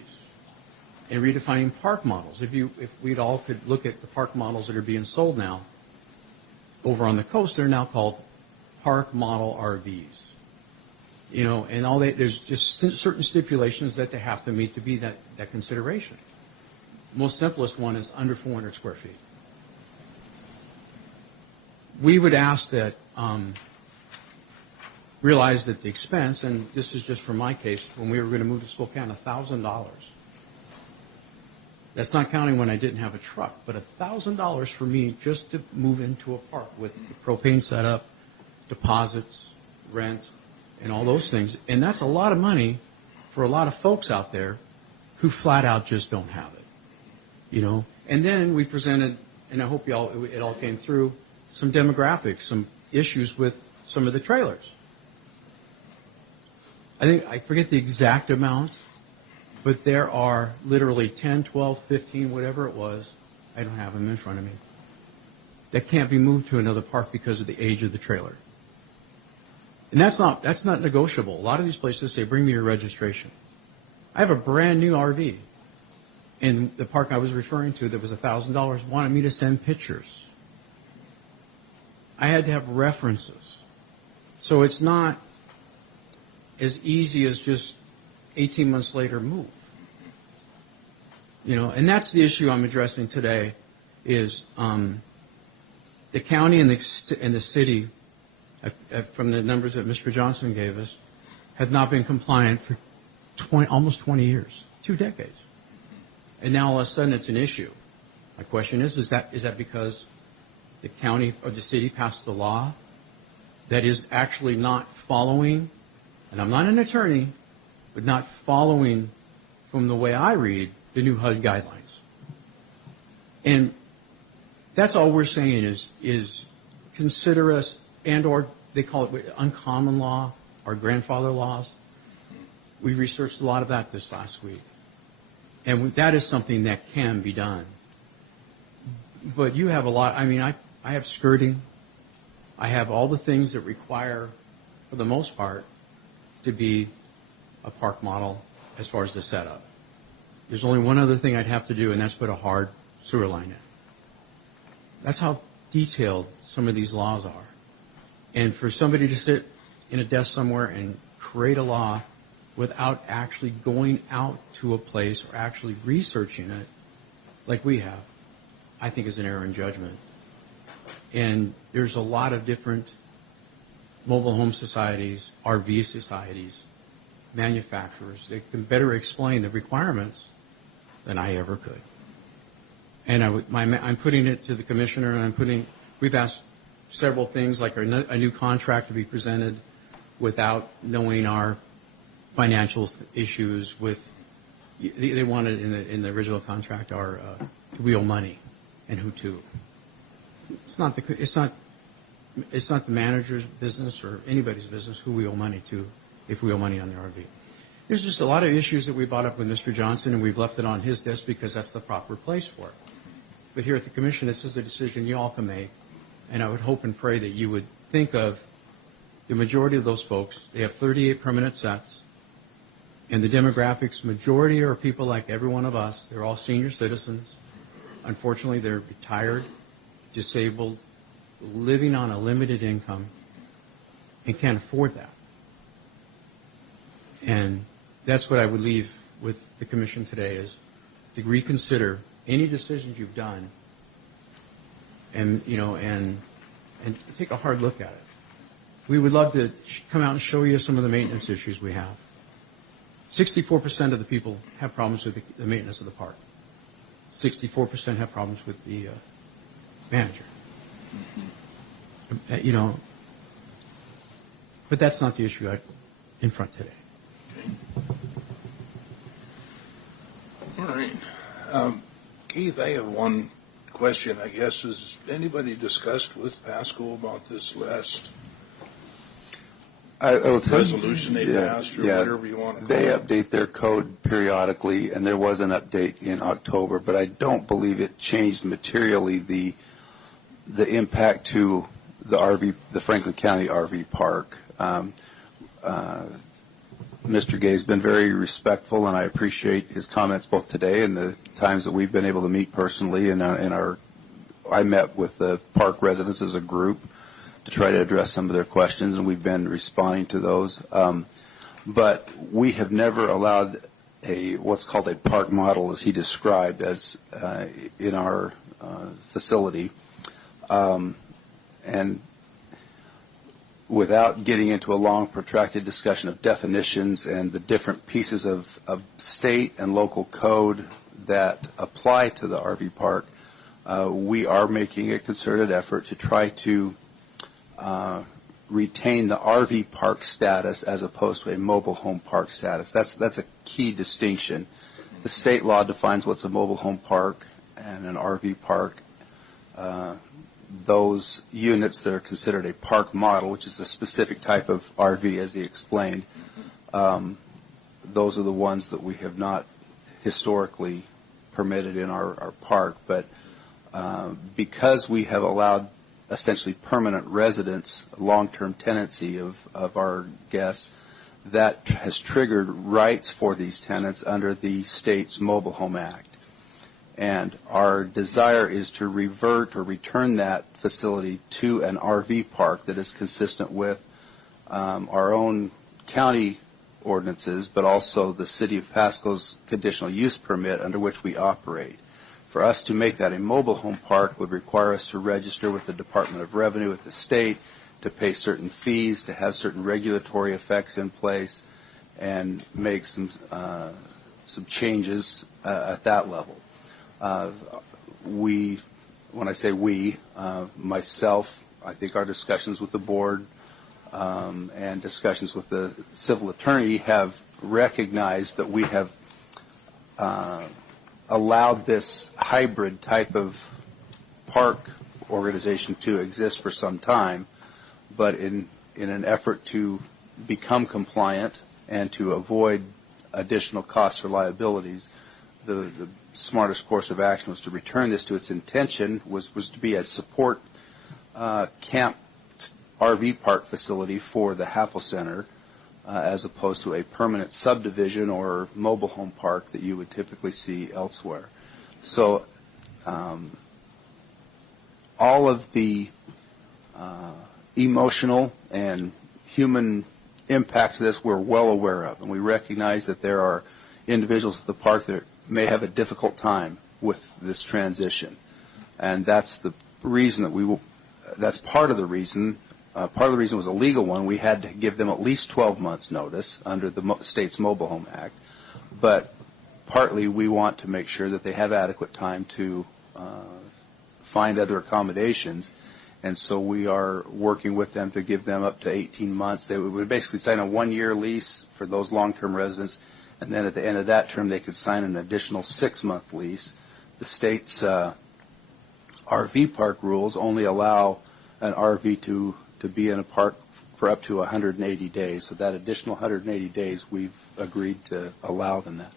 and redefining park models. If we'd all could look at the park models that are being sold now over on the coast, they're now called park model RVs. And there's just certain stipulations that they have to meet to be that consideration. Most simplest one is under 400 square feet. We would ask that, realize that the expense, and this is just for my case, when we were going to move to Spokane, $1,000. That's not counting when I didn't have a truck, but $1,000 for me just to move into a park with propane setup, deposits, rent, and all those things. And that's a lot of money for a lot of folks out there who flat out just don't have it. And then we presented, and I hope it all came through, some demographics, some issues with some of the trailers. I forget the exact amount, but there are literally 10, 12, 15, whatever it was, I don't have them in front of me, that can't be moved to another park because of the age of the trailer. And that's not negotiable. A lot of these places say, bring me your registration. I have a brand new RV. And the park I was referring to that was $1,000 wanted me to send pictures. I had to have references. So it's not as easy as just 18 months later move. And that's the issue I'm addressing today is the county and the city, from the numbers that Mr. Johnson gave us, have not been compliant for almost 20 years, 2 decades. And now all of a sudden it's an issue. My question is that because the county or the city passed a law that is actually not following, and I'm not an attorney, but not following from the way I read the new HUD guidelines. And that's all we're saying is consider us, and or they call it uncommon law or grandfather laws. We researched a lot of that this last week. And that is something that can be done. But you have a lot, I mean, I have skirting. I have all the things that require, for the most part, to be a park model as far as the setup. There's only one other thing I'd have to do, and that's put a hard sewer line in. That's how detailed some of these laws are. And for somebody to sit in a desk somewhere and create a law without actually going out to a place or actually researching it, like we have, I think is an error in judgment. And there's a lot of different mobile home societies, RV societies, manufacturers that can better explain the requirements than I ever could. And I'm putting it to the commissioner, and we've asked several things, like a new contract to be presented without knowing our financial issues with, they wanted in the original contract our, do we owe money and who to. It's not the manager's business or anybody's business who we owe money to if we owe money on the RV. There's just a lot of issues that we brought up with Mr. Johnson, and we've left it on his desk because that's the proper place for it. But here at the commission, this is a decision you all can make, and I would hope and pray that you would think of the majority of those folks. They have 38 permanent sets, and the demographics, majority are people like every one of us. They're all senior citizens. Unfortunately, they're retired, disabled, living on a limited income, and can't afford that. And that's what I would leave with the commission today, is to reconsider any decisions you've done, and take a hard look at it. We would love to come out and show you some of the maintenance issues we have. 64% of the people have problems with the maintenance of the park. 64% have problems with the manager. But that's not the issue in front today. All right. Keith, I have one question, I guess. Has anybody discussed with Pasco about this last I will tell resolution they passed, or whatever you want to call They it? update their code periodically, and there was an update in October, but I don't believe it changed materially the impact to the Franklin County RV park. Mr. Gay has been very respectful, and I appreciate his comments both today and the times that we've been able to meet personally. I met with the park residents as a group to try to address some of their questions, and we've been responding to those. But we have never allowed what's called a park model, as he described, as in our facility, and without getting into a long, protracted discussion of definitions and the different pieces of state and local code that apply to the RV park, we are making a concerted effort to try to retain the RV park status as opposed to a mobile home park status. That's a key distinction. The state law defines what's a mobile home park and an RV park. Those units that are considered a park model, which is a specific type of RV, as he explained, those are the ones that we have not historically permitted in our park. But because we have allowed essentially permanent residence, long-term tenancy of our guests, that has triggered rights for these tenants under the state's Mobile Home Act. And our desire is to revert or return that facility to an RV park that is consistent with our own county ordinances, but also the City of Pasco's conditional use permit under which we operate. For us to make that a mobile home park would require us to register with the Department of Revenue at the state, to pay certain fees, to have certain regulatory effects in place, and make some changes at that level. When I say we, myself, I think our discussions with the board and discussions with the civil attorney have recognized that we have allowed this hybrid type of park organization to exist for some time, but in an effort to become compliant and to avoid additional costs or liabilities, the smartest course of action was to return this to its intention, was to be a support camp RV park facility for the Happel Center, as opposed to a permanent subdivision or mobile home park that you would typically see elsewhere. So all of the emotional and human impacts of this we're well aware of, and we recognize that there are individuals at the park that may have a difficult time with this transition, and that's the reason that that's part of the reason. Part of the reason was a legal one. We had to give them at least 12 months notice under the state's Mobile Home Act, but partly we want to make sure that they have adequate time to find other accommodations, and so we are working with them to give them up to 18 months. They would basically sign a 1-year lease for those long-term residents, and then at the end of that term they could sign an additional 6-month lease. The state's RV park rules only allow an RV to be in a park for up to 180 days. So that additional 180 days, we've agreed to allow them that.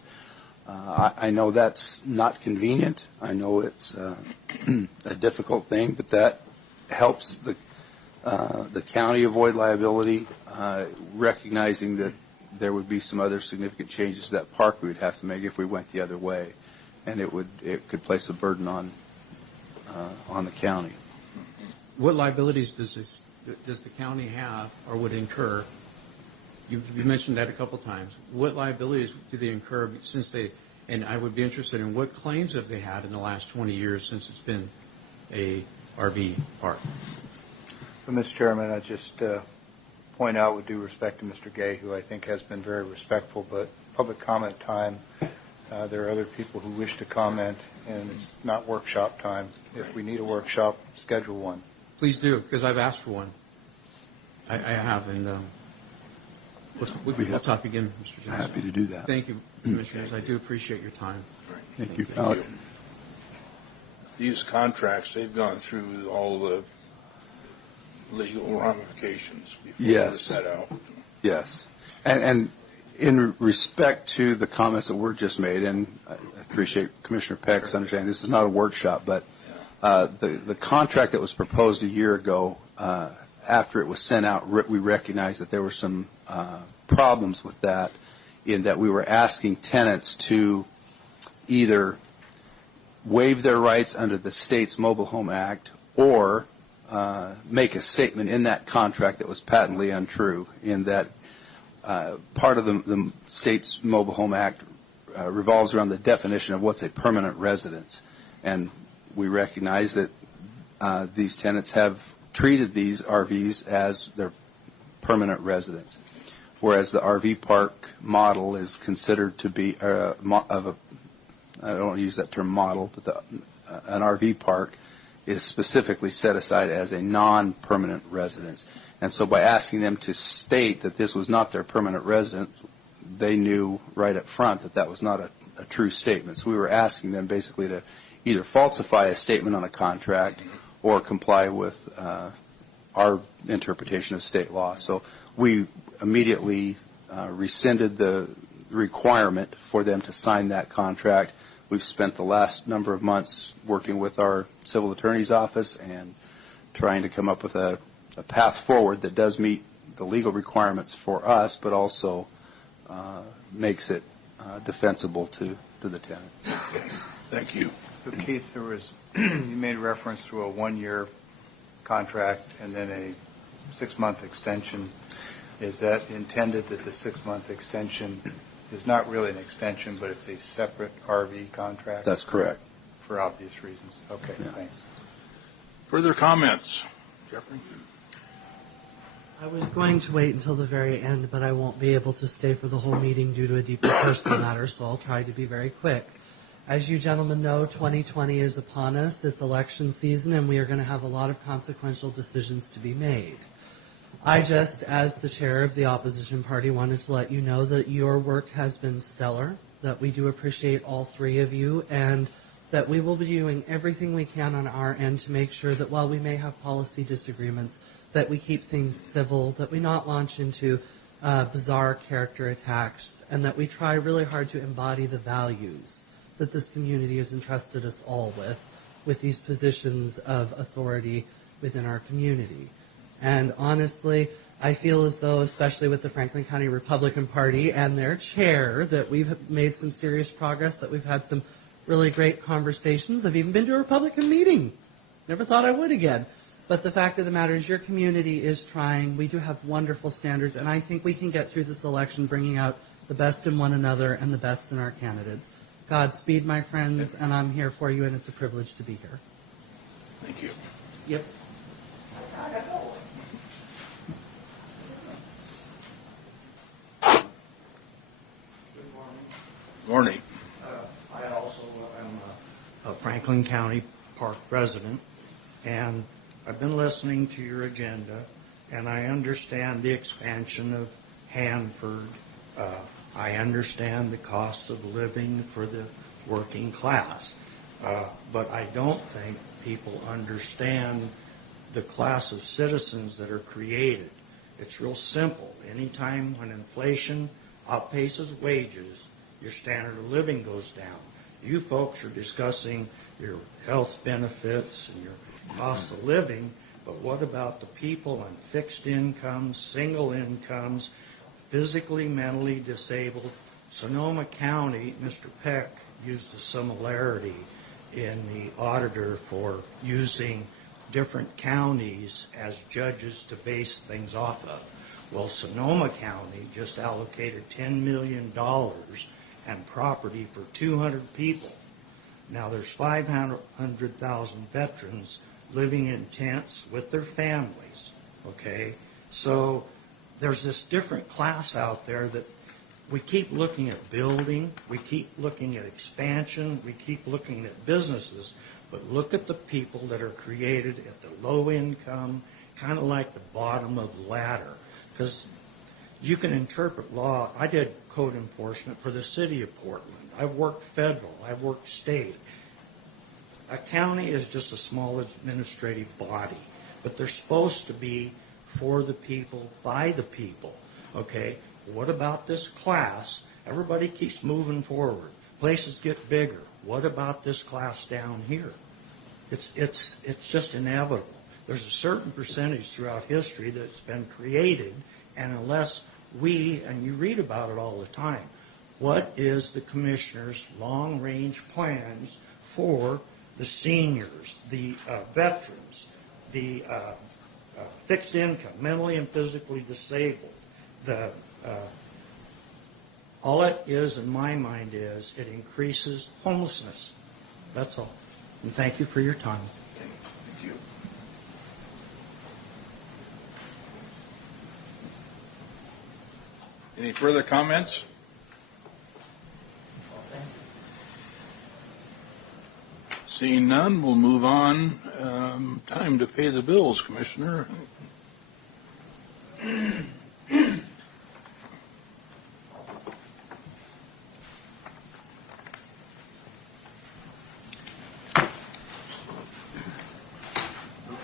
I know that's not convenient. I know it's a difficult thing, but that helps the county avoid liability, recognizing that there would be some other significant changes to that park we would have to make if we went the other way, and it could place a burden on the county. What liabilities does the county have or would incur? You mentioned that a couple times. What liabilities do they incur since and I would be interested in what claims have they had in the last 20 years since it's been a RV park? So, Mr. Chairman, I just point out with due respect to Mr. Gay, who I think has been very respectful, but public comment time, there are other people who wish to comment, and it's not workshop time. If we need a workshop, schedule one. Please do, because I've asked for one. I have, and we'll talk again, Mr. Johnson. Happy to do that. Thank you, Commissioners. I do appreciate your time. Thank you. Thank you. These contracts, they've gone through all the legal ramifications before they're set out. Yes. And in respect to the comments that were just made, and I appreciate Commissioner Peck's understanding, this is not a workshop, but the contract that was proposed a year ago, after it was sent out, we recognized that there were some problems with that, in that we were asking tenants to either waive their rights under the state's Mobile Home Act or make a statement in that contract that was patently untrue, in that part of the state's Mobile Home Act revolves around the definition of what's a permanent residence. And we recognize that these tenants have treated these RVs as their permanent residence, whereas the RV park model is considered to be I don't want to use that term model, but an RV park is specifically set aside as a non-permanent residence. And so by asking them to state that this was not their permanent residence, they knew right up front that that was not a true statement. So we were asking them basically to either falsify a statement on a contract or comply with our interpretation of state law. So we immediately rescinded the requirement for them to sign that contract. We've spent the last number of months working with our civil attorney's office and trying to come up with a path forward that does meet the legal requirements for us, but also makes it defensible to the tenant. Thank you. So, Keith, there was you made reference to a 1-year contract and then a 6-month extension. Is that intended that the 6-month extension is not really an extension, but it's a separate RV contract? That's correct. For obvious reasons. Okay, yeah. Thanks. Further comments? Jeffrey? I was going to wait until the very end, but I won't be able to stay for the whole meeting due to a deeper personal matter, so I'll try to be very quick. As you gentlemen know, 2020 is upon us. It's election season, and we are going to have a lot of consequential decisions to be made. I just, as the chair of the opposition party, wanted to let you know that your work has been stellar. that we do appreciate all three of you, and that we will be doing everything we can on our end to make sure that while we may have policy disagreements, that we keep things civil, that we not launch into bizarre character attacks, and that we try really hard to embody the values that this community has entrusted us all with these positions of authority within our community. And honestly, I feel as though, especially with the Franklin County Republican Party and their chair, that we've made some serious progress, that we've had some really great conversations. I've even been to a Republican meeting. Never thought I would again. But the fact of the matter is your community is trying. We do have wonderful standards, and I think we can get through this election bringing out the best in one another and the best in our candidates. Godspeed, my friends, and I'm here for you, and it's a privilege to be here. Thank you. Yep. Morning. I also am a Franklin County Park resident, and I've been listening to your agenda, and I understand the expansion of Hanford. I understand the cost of living for the working class, but I don't think people understand the class of citizens that are created. It's real simple. Anytime when inflation outpaces wages, your standard of living goes down. You folks are discussing your health benefits and your cost of living, but what about the people on fixed incomes, single incomes, physically, mentally disabled? Sonoma County, Mr. Peck used a similarity in the auditor for using different counties as judges to base things off of. Well, Sonoma County just allocated $10 million and property for 200 people. Now there's 500,000 veterans living in tents with their families, okay? So there's this different class out there that we keep looking at building, we keep looking at expansion, we keep looking at businesses, but look at the people that are created at the low income, kind of like the bottom of the ladder. Because you can interpret law. I did code enforcement for the city of Portland. I've worked federal. I've worked state. A county is just a small administrative body, but they're supposed to be for the people, by the people. Okay? What about this class? Everybody keeps moving forward. Places get bigger. What about this class down here? It's just inevitable. There's a certain percentage throughout history that's been created, and unless we, and you read about it all the time, what is the commissioner's long-range plans for the seniors, the veterans, the fixed income, mentally and physically disabled? All it is, in my mind, is it increases homelessness. That's all. And thank you for your time. Thank you. Any further comments? Seeing none, we'll move on. Time to pay the bills, Commissioner.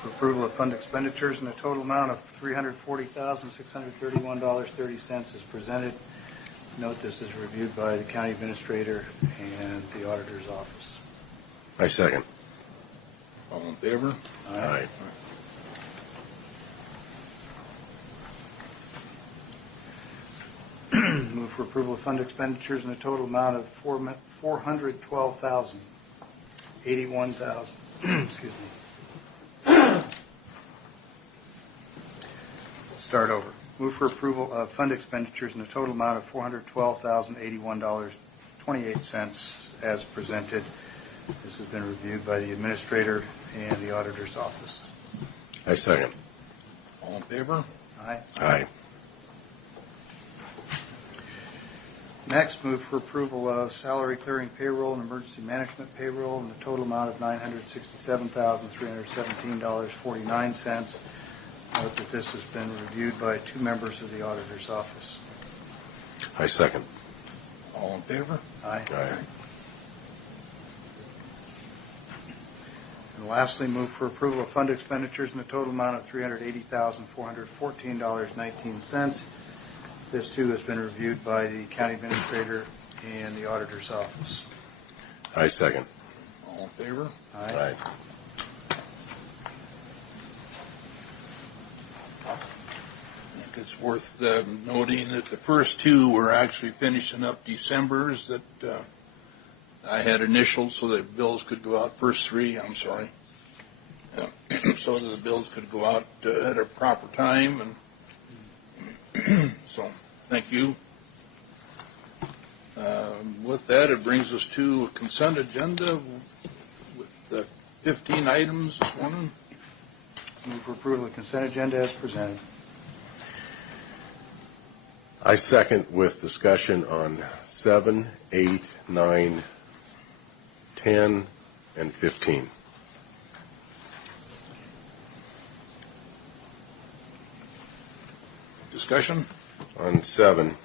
Approval of fund expenditures in a total amount of $340,631.30 is presented. Note this is reviewed by the county administrator and the auditor's office. I second. All in favor? Aye. Move for approval of fund expenditures in a total amount of $412,081. Excuse me. Start over. Move for approval of fund expenditures in a total amount of $412,081.28 as presented. This has been reviewed by the administrator and the auditor's office. I second. All in favor? Aye. Aye. Next, move for approval of salary clearing payroll and emergency management payroll in the total amount of $967,317.49. Note that this has been reviewed by two members of the auditor's office. I second. All in favor? Aye. Aye. And lastly, move for approval of fund expenditures in the total amount of $380,414.19. This, too, has been reviewed by the county administrator and the auditor's office. I second. All in favor? Aye. Aye. I think it's worth noting that the first two were actually finishing up December's that I had initials so that bills could go out. First three, I'm sorry. So that the bills could go out at a proper time. And so, thank you. With that, it brings us to a consent agenda with 15 items this morning. Move for approval of the consent agenda as presented. I second with discussion on 7, 8, 9, 10, and 15. Discussion? On 7,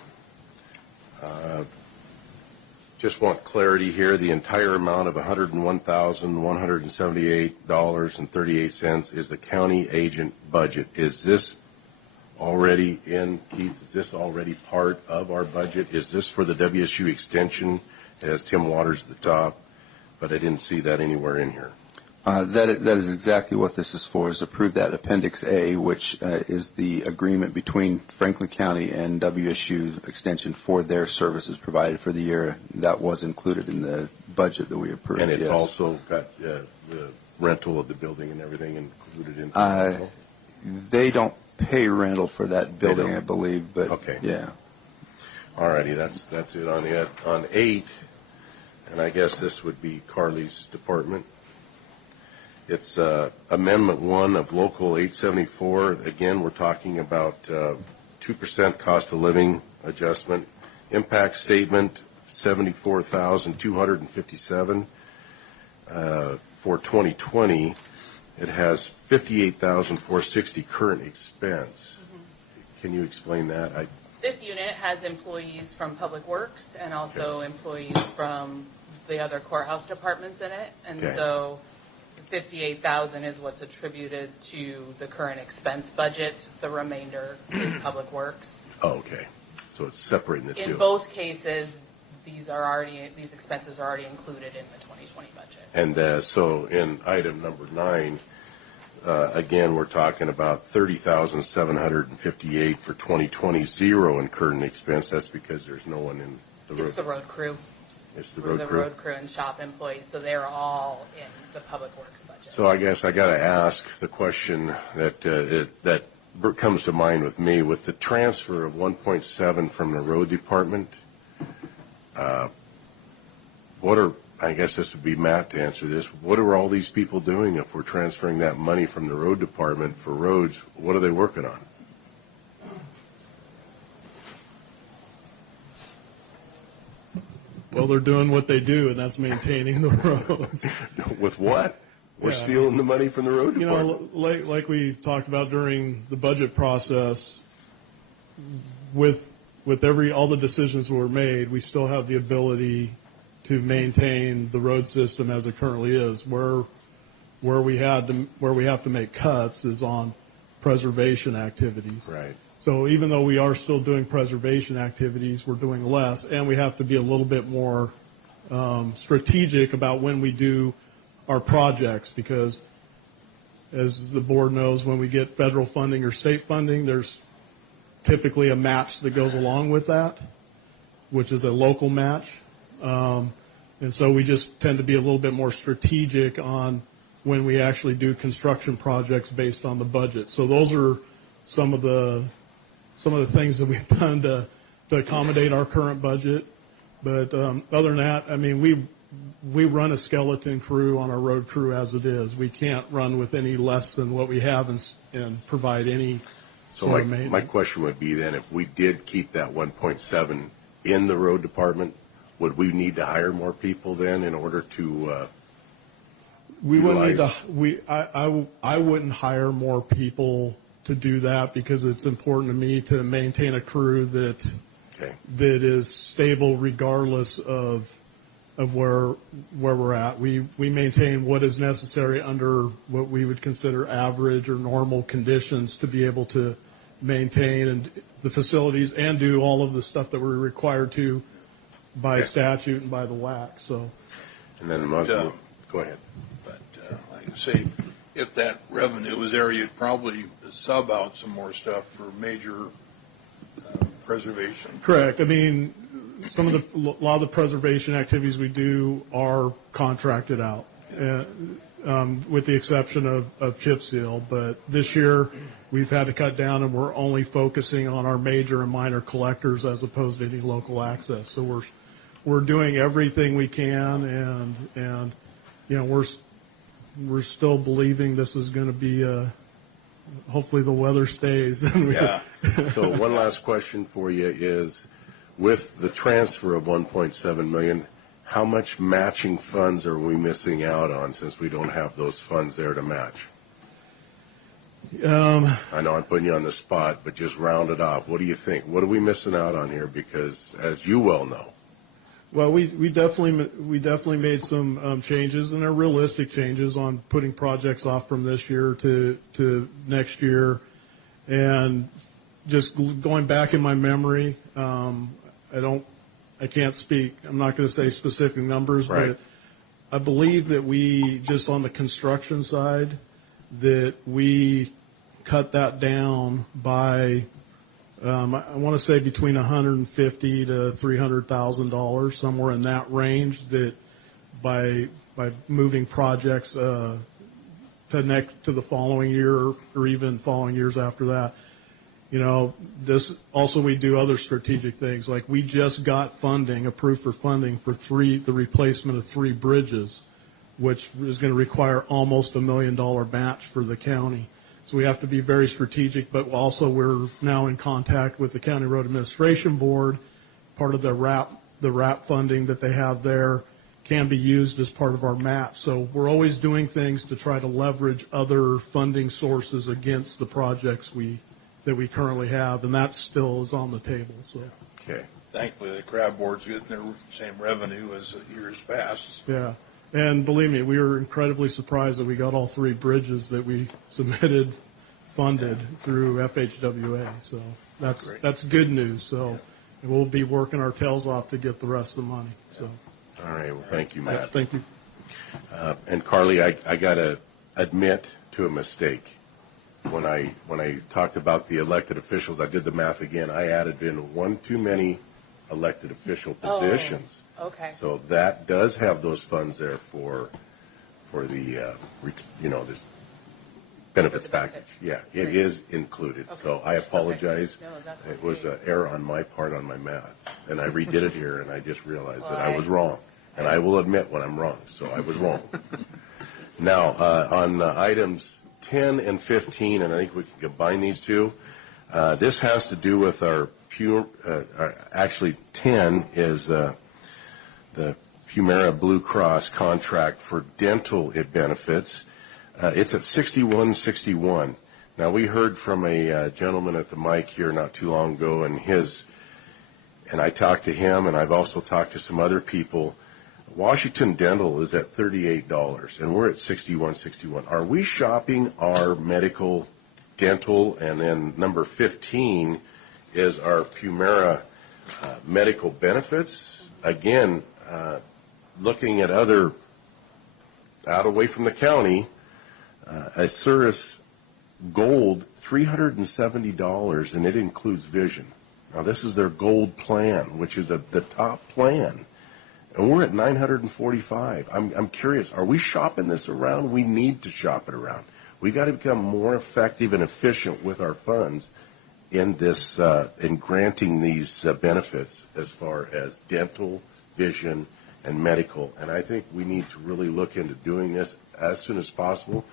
just want clarity here. The entire amount of $101,178.38 is the county agent budget. Is this already in, Keith? Is this already part of our budget? Is this for the WSU extension? It has Tim Waters at the top, but I didn't see that anywhere in here. That is exactly what this is for, is approve that Appendix A, which is the agreement between Franklin County and WSU Extension for their services provided for the year. That was included in the budget that we approved. And it's yes. also got the rental of the building and everything included in it? They don't pay rental for that building, don't? I believe, but Okay. yeah. All righty, that's it on it. On 8, and I guess this would be Carly's department. It's Amendment 1 of Local 874. Again, we're talking about 2% cost of living adjustment. Impact statement, $74,257. For 2020, it has $58,460 current expense. Can you explain that? This unit has employees from Public Works and also employees from the other courthouse departments in it, and so $58,000 is what's attributed to the current expense budget. The remainder is Public Works. Oh, okay. So it's separating the two. In both cases, these expenses are already included in the 2020 budget. And so in item number 9, again, we're talking about $30,758 for 2020, zero in current expense. That's because there's no one in the road. It's the road crew. It's the road crew. The road crew and shop employees, so they're all in the Public Works budget. So I guess I got to ask the question that that comes to mind with me with the transfer of 1.7 from the road department. I guess this would be Matt to answer this. What are all these people doing if we're transferring that money from the road department for roads? What are they working on? Well, they're doing what they do, and that's maintaining the roads. With what? We're stealing the money from the road department. You know, like we talked about during the budget process, with all the decisions that were made, we still have the ability to maintain the road system as it currently is. Where we have to make cuts is on preservation activities. Right. So even though we are still doing preservation activities, we're doing less, and we have to be a little bit more strategic about when we do our projects, because as the board knows, when we get federal funding or state funding, there's typically a match that goes along with that, which is a local match. And so we just tend to be a little bit more strategic on when we actually do construction projects based on the budget. So those are some of the things that we've done to accommodate our current budget. But other than that, I mean, we run a skeleton crew on our road crew as it is. We can't run with any less than what we have and provide any sort of maintenance. My question would be then, if we did keep that 1.7 in the road department, would we need to hire more people then in order to we wouldn't need to. I wouldn't hire more people to do that because it's important to me to maintain a crew that Okay. that is stable regardless of where we're at. We maintain what is necessary under what we would consider average or normal conditions to be able to maintain and the facilities and do all of the stuff that we're required to by statute and by the WAC. So, and then go ahead. But like I say, if that revenue was there, you'd probably sub out some more stuff for major preservation. Correct. I mean, a lot of the preservation activities we do are contracted out, with the exception of chip seal. But this year, we've had to cut down, and we're only focusing on our major and minor collectors as opposed to any local access. So we're doing everything we can, and we're still believing this is going to be hopefully the weather stays. Yeah. So one last question for you is, with the transfer of $1.7 million, how much matching funds are we missing out on since we don't have those funds there to match? I know I'm putting you on the spot, but just round it off. What do you think? What are we missing out on here? Because, as you well know, well, we definitely made some changes, and they're realistic changes on putting projects off from this year to next year. And just going back in my memory, I can't speak. I'm not going to say specific numbers, right. But I believe that we, just on the construction side, that we cut that down by, I want to say between $150,000 to $300,000, somewhere in that range, that by moving projects to the following year or even following years after that. This also, we do other strategic things. Like, we just got funding, approved for funding for the replacement of 3 bridges, which is going to require almost $1 million match for the county. So we have to be very strategic, but also we're now in contact with the County Road Administration Board. Part of the RAP funding that they have there can be used as part of our match. So we're always doing things to try to leverage other funding sources against the projects that we currently have, and that still is on the table. So, okay. Thankfully, the crab board's getting their same revenue as years past. Yeah, and believe me, we were incredibly surprised that we got all 3 bridges that we submitted funded through FHWA. So that's good news. So we'll be working our tails off to get the rest of the money. So. All right. Well, thank you, Matt. Thank you. And Carly, I got to admit to a mistake. When I talked about the elected officials, I did the math again. I added in one too many elected official positions. Oh, okay. So that does have those funds there for the this benefits package. Yeah, it is included. Okay. So I apologize. Okay. No, it was an error on my part on my math, and I redid it here, and I just realized that I was wrong. And I will admit when I'm wrong. So I was wrong. Now on items 10 and 15, and I think we can combine these two. This has to do with actually 10 is the Pumera Blue Cross contract for dental benefits. It's at 6161. Now, we heard from a gentleman at the mic here not too long ago, and I talked to him, and I've also talked to some other people. Washington Dental is at $38, and we're at $61.61. Are we shopping our medical dental? And then number 15 is our Pumera medical benefits. Again, looking at other out away from the county, Asurus Gold, $370, and it includes vision. Now, this is their gold plan, which is the top plan. And we're at $945. I'm curious, are we shopping this around? We need to shop it around. We got to become more effective and efficient with our funds in this, in granting these benefits as far as dental, vision, and medical. And I think we need to really look into doing this as soon as possible,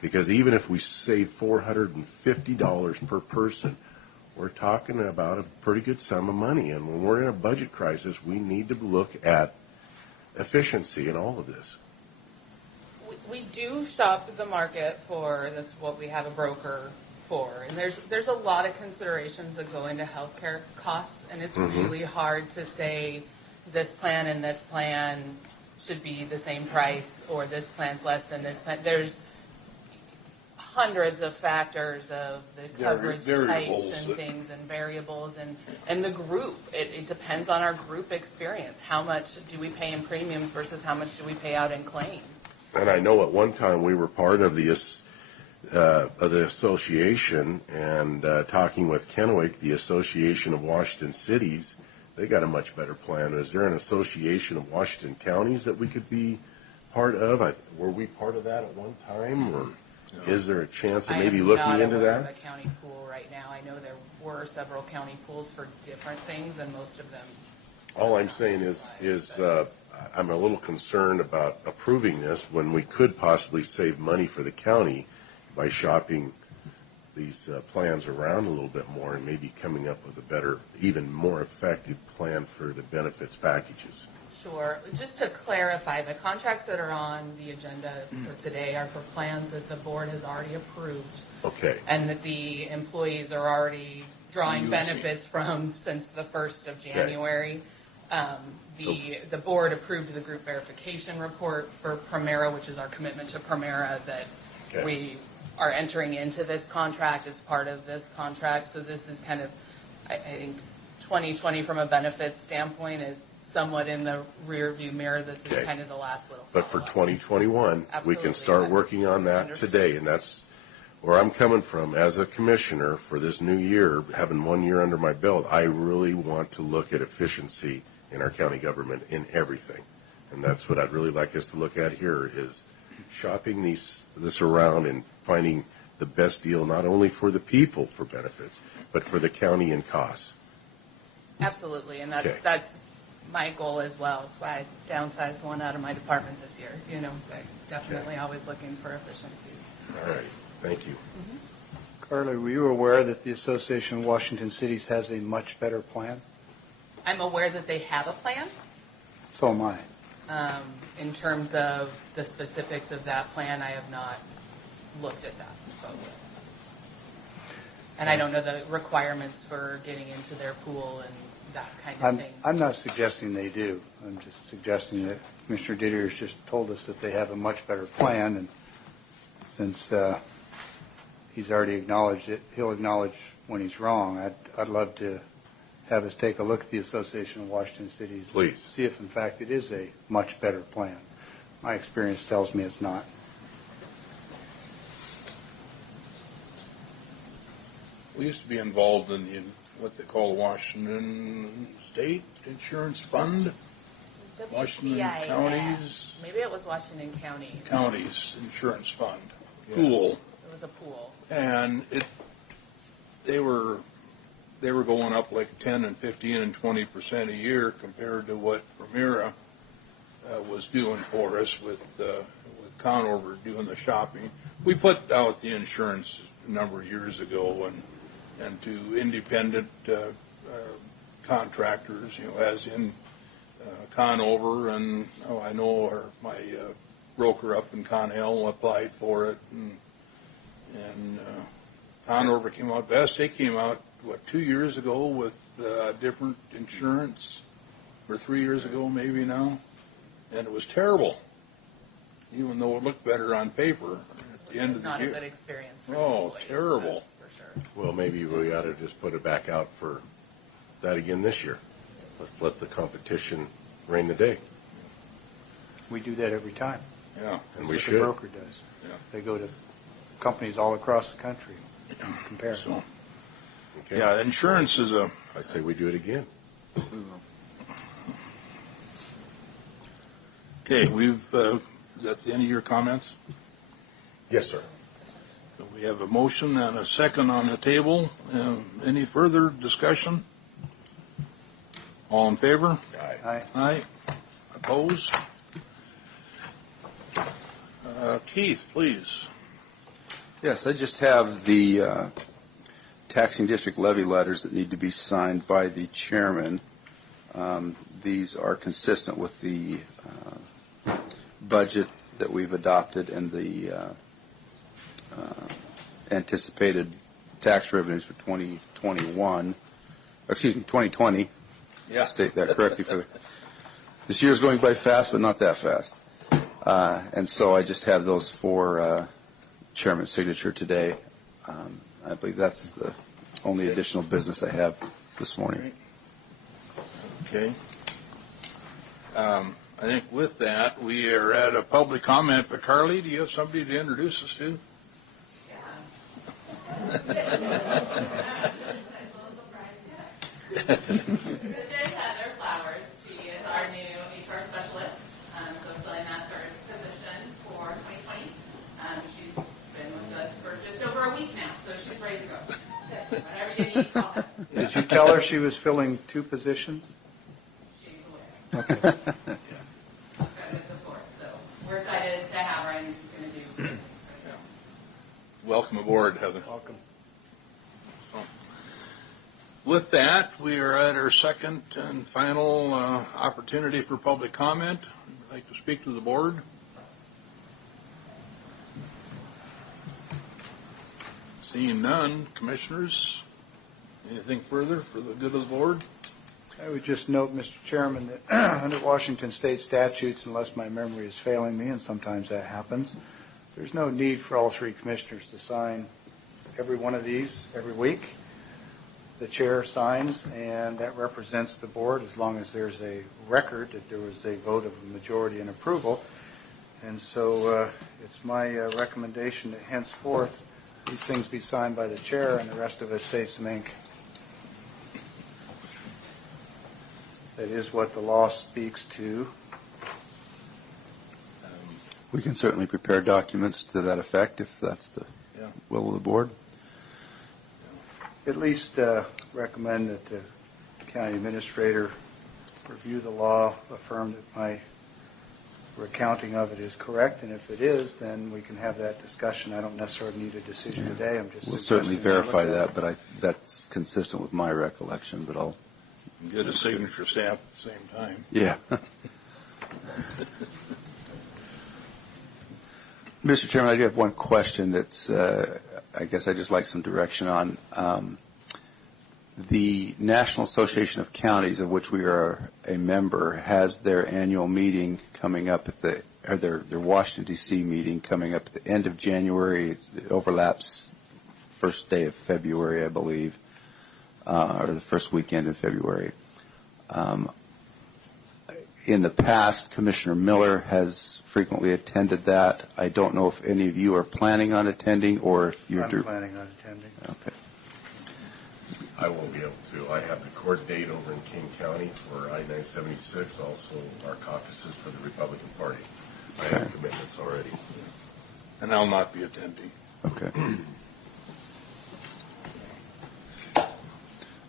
because even if we save $450 per person, we're talking about a pretty good sum of money. And when we're in a budget crisis, we need to look at efficiency in all of this. We do shop the market that's what we have a broker for. And there's a lot of considerations that go into healthcare costs, and it's really hard to say this plan and this plan should be the same price, or this plan's less than this plan. There's hundreds of factors of the coverage types and things and variables and the group. It depends on our group experience. How much do we pay in premiums versus how much do we pay out in claims? And I know at one time we were part of the association, and talking with Kennewick, the Association of Washington Cities, they got a much better plan. Is there an association of Washington counties that we could be part of? Were we part of that at one time, or is there a chance of maybe looking into that? I'm not aware of a county pool right now. I know there were several county pools for different things, and most of them. All I'm saying is I'm a little concerned about approving this when we could possibly save money for the county by shopping these plans around a little bit more and maybe coming up with a better, even more effective plan for the benefits packages. Sure. Just to clarify, the contracts that are on the agenda for today are for plans that the board has already approved. Okay. And that the employees are already drawing benefits from since the 1st of January. The board approved the group verification report for Premera, which is our commitment to Premera that we are entering into this contract as part of this contract. So this is kind of, I think, 2020 from a benefits standpoint is somewhat in the rear view mirror. This is kind of the last little But for 2021, we can start working on that today, and that's where I'm coming from as a commissioner for this new year, having 1 year under my belt. I really want to look at efficiency in our county government in everything, and that's what I'd really like us to look at here is shopping this around and finding the best deal not only for the people for benefits, but for the county in costs. Absolutely, and that's my goal as well. That's why I downsized one out of my department this year. Definitely always looking for efficiencies. All right, thank you. Carly, were you aware that the Association of Washington Cities has a much better plan? I'm aware that they have a plan. So am I. In terms of the specifics of that plan, I have not looked at that. So. And I don't know the requirements for getting into their pool and that kind of thing. I'm not suggesting they do. I'm just suggesting that Commissioner Didier has just told us that they have a much better plan, and since he's already acknowledged it, he'll acknowledge when he's wrong. I'd love to have us take a look at the Association of Washington Cities. Please. See if, in fact, it is a much better plan. My experience tells me it's not. We used to be involved in what they call the Washington State Insurance Fund. Washington Counties. Maybe it was Washington County. Counties Insurance Fund. Pool. It was a pool. And they were going up like 10 and 15 and 20% a year compared to what Premera was doing for us with Conover doing the shopping. We put out the insurance a number of years ago and to independent contractors, as in Conover, and I know my broker up in Connell applied for it, and Conover came out best. They came out 2 years ago with different insurance, or 3 years ago maybe now, and it was terrible, even though it looked better on paper at the end of the year. Not a good experience for employees, terrible. That's for sure. Well, maybe we ought to just put it back out for that again this year. Let's let the competition reign the day. We do that every time. Yeah, and we should. The broker does. Yeah. They go to companies all across the country and compare. So, yeah, insurance is I say we do it again. Okay, is that the end of your comments? Yes, sir. So we have a motion and a second on the table. Any further discussion? All in favor? Aye. Aye. Opposed? Keith, please. Yes, I just have the taxing district levy letters that need to be signed by the chairman. These are consistent with the budget that we've adopted and the anticipated tax revenues for 2020. Yeah. State that correctly this year's going by fast, but not that fast. And so I just have those for chairman's signature today. I believe that's the only additional business I have this morning. Okay. I think with that, we are at a public comment. But Carly, do you have somebody to introduce us to? Good day, Heather Flowers. She is our new HR specialist, so filling that third position for 2020. She's been with us for just over a week now, so she's ready to go. Whatever you need, call her. Did you tell her she was filling 2 positions? She's aware. Okay. President support, so we're excited to have her, and she's going to do good things. Welcome aboard, Heather. Welcome. So, with that, we are at our second and final opportunity for public comment. I'd like to speak to the board. Seeing none, commissioners, anything further for the good of the board? I would just note, Mr. Chairman, that under Washington State statutes, unless my memory is failing me, and sometimes that happens, there's no need for all 3 commissioners to sign every one of these every week. The chair signs, and that represents the board as long as there's a record that there was a vote of a majority and approval. And so it's my recommendation that henceforth these things be signed by the chair and the rest of us save some ink. That is what the law speaks to. We can certainly prepare documents to that effect if that's the will of the board. At least recommend that the county administrator review the law, affirm that my recounting of it is correct, and if it is, then we can have that discussion. I don't necessarily need a decision today. I'm just We'll certainly verify that, but that's consistent with my recollection. But I'll get a signature stamp at the same time. Yeah. Mr. Chairman, I do have one question that's, I guess I'd just like some direction on. The National Association of Counties, of which we are a member, has their annual meeting coming up or their Washington, D.C. meeting coming up at the end of January. It overlaps first day of February, I believe, or the first weekend in February. In the past, Commissioner Miller has frequently attended that. I don't know if any of you are planning on attending or if you're... I'm planning on attending. Okay. I won't be able to. I have the court date over in King County for I-976, also our caucuses for the Republican Party. I have commitments already. And I'll not be attending. Okay.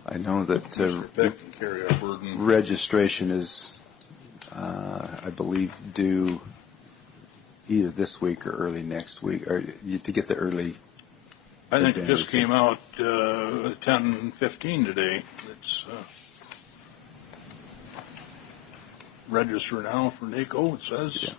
I know that registration is, I believe, due either this week or early next week, or to get the early. I think it just came out 10:15 today. It's register now for NACO, it says. Yeah.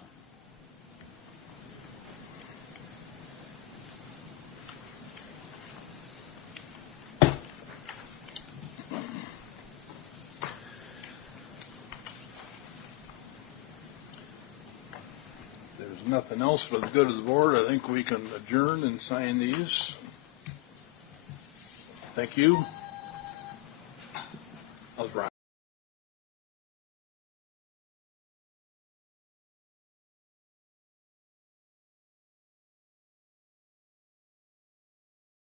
There's nothing else for the good of the board. I think we can adjourn and sign these. Thank you. How's Brian?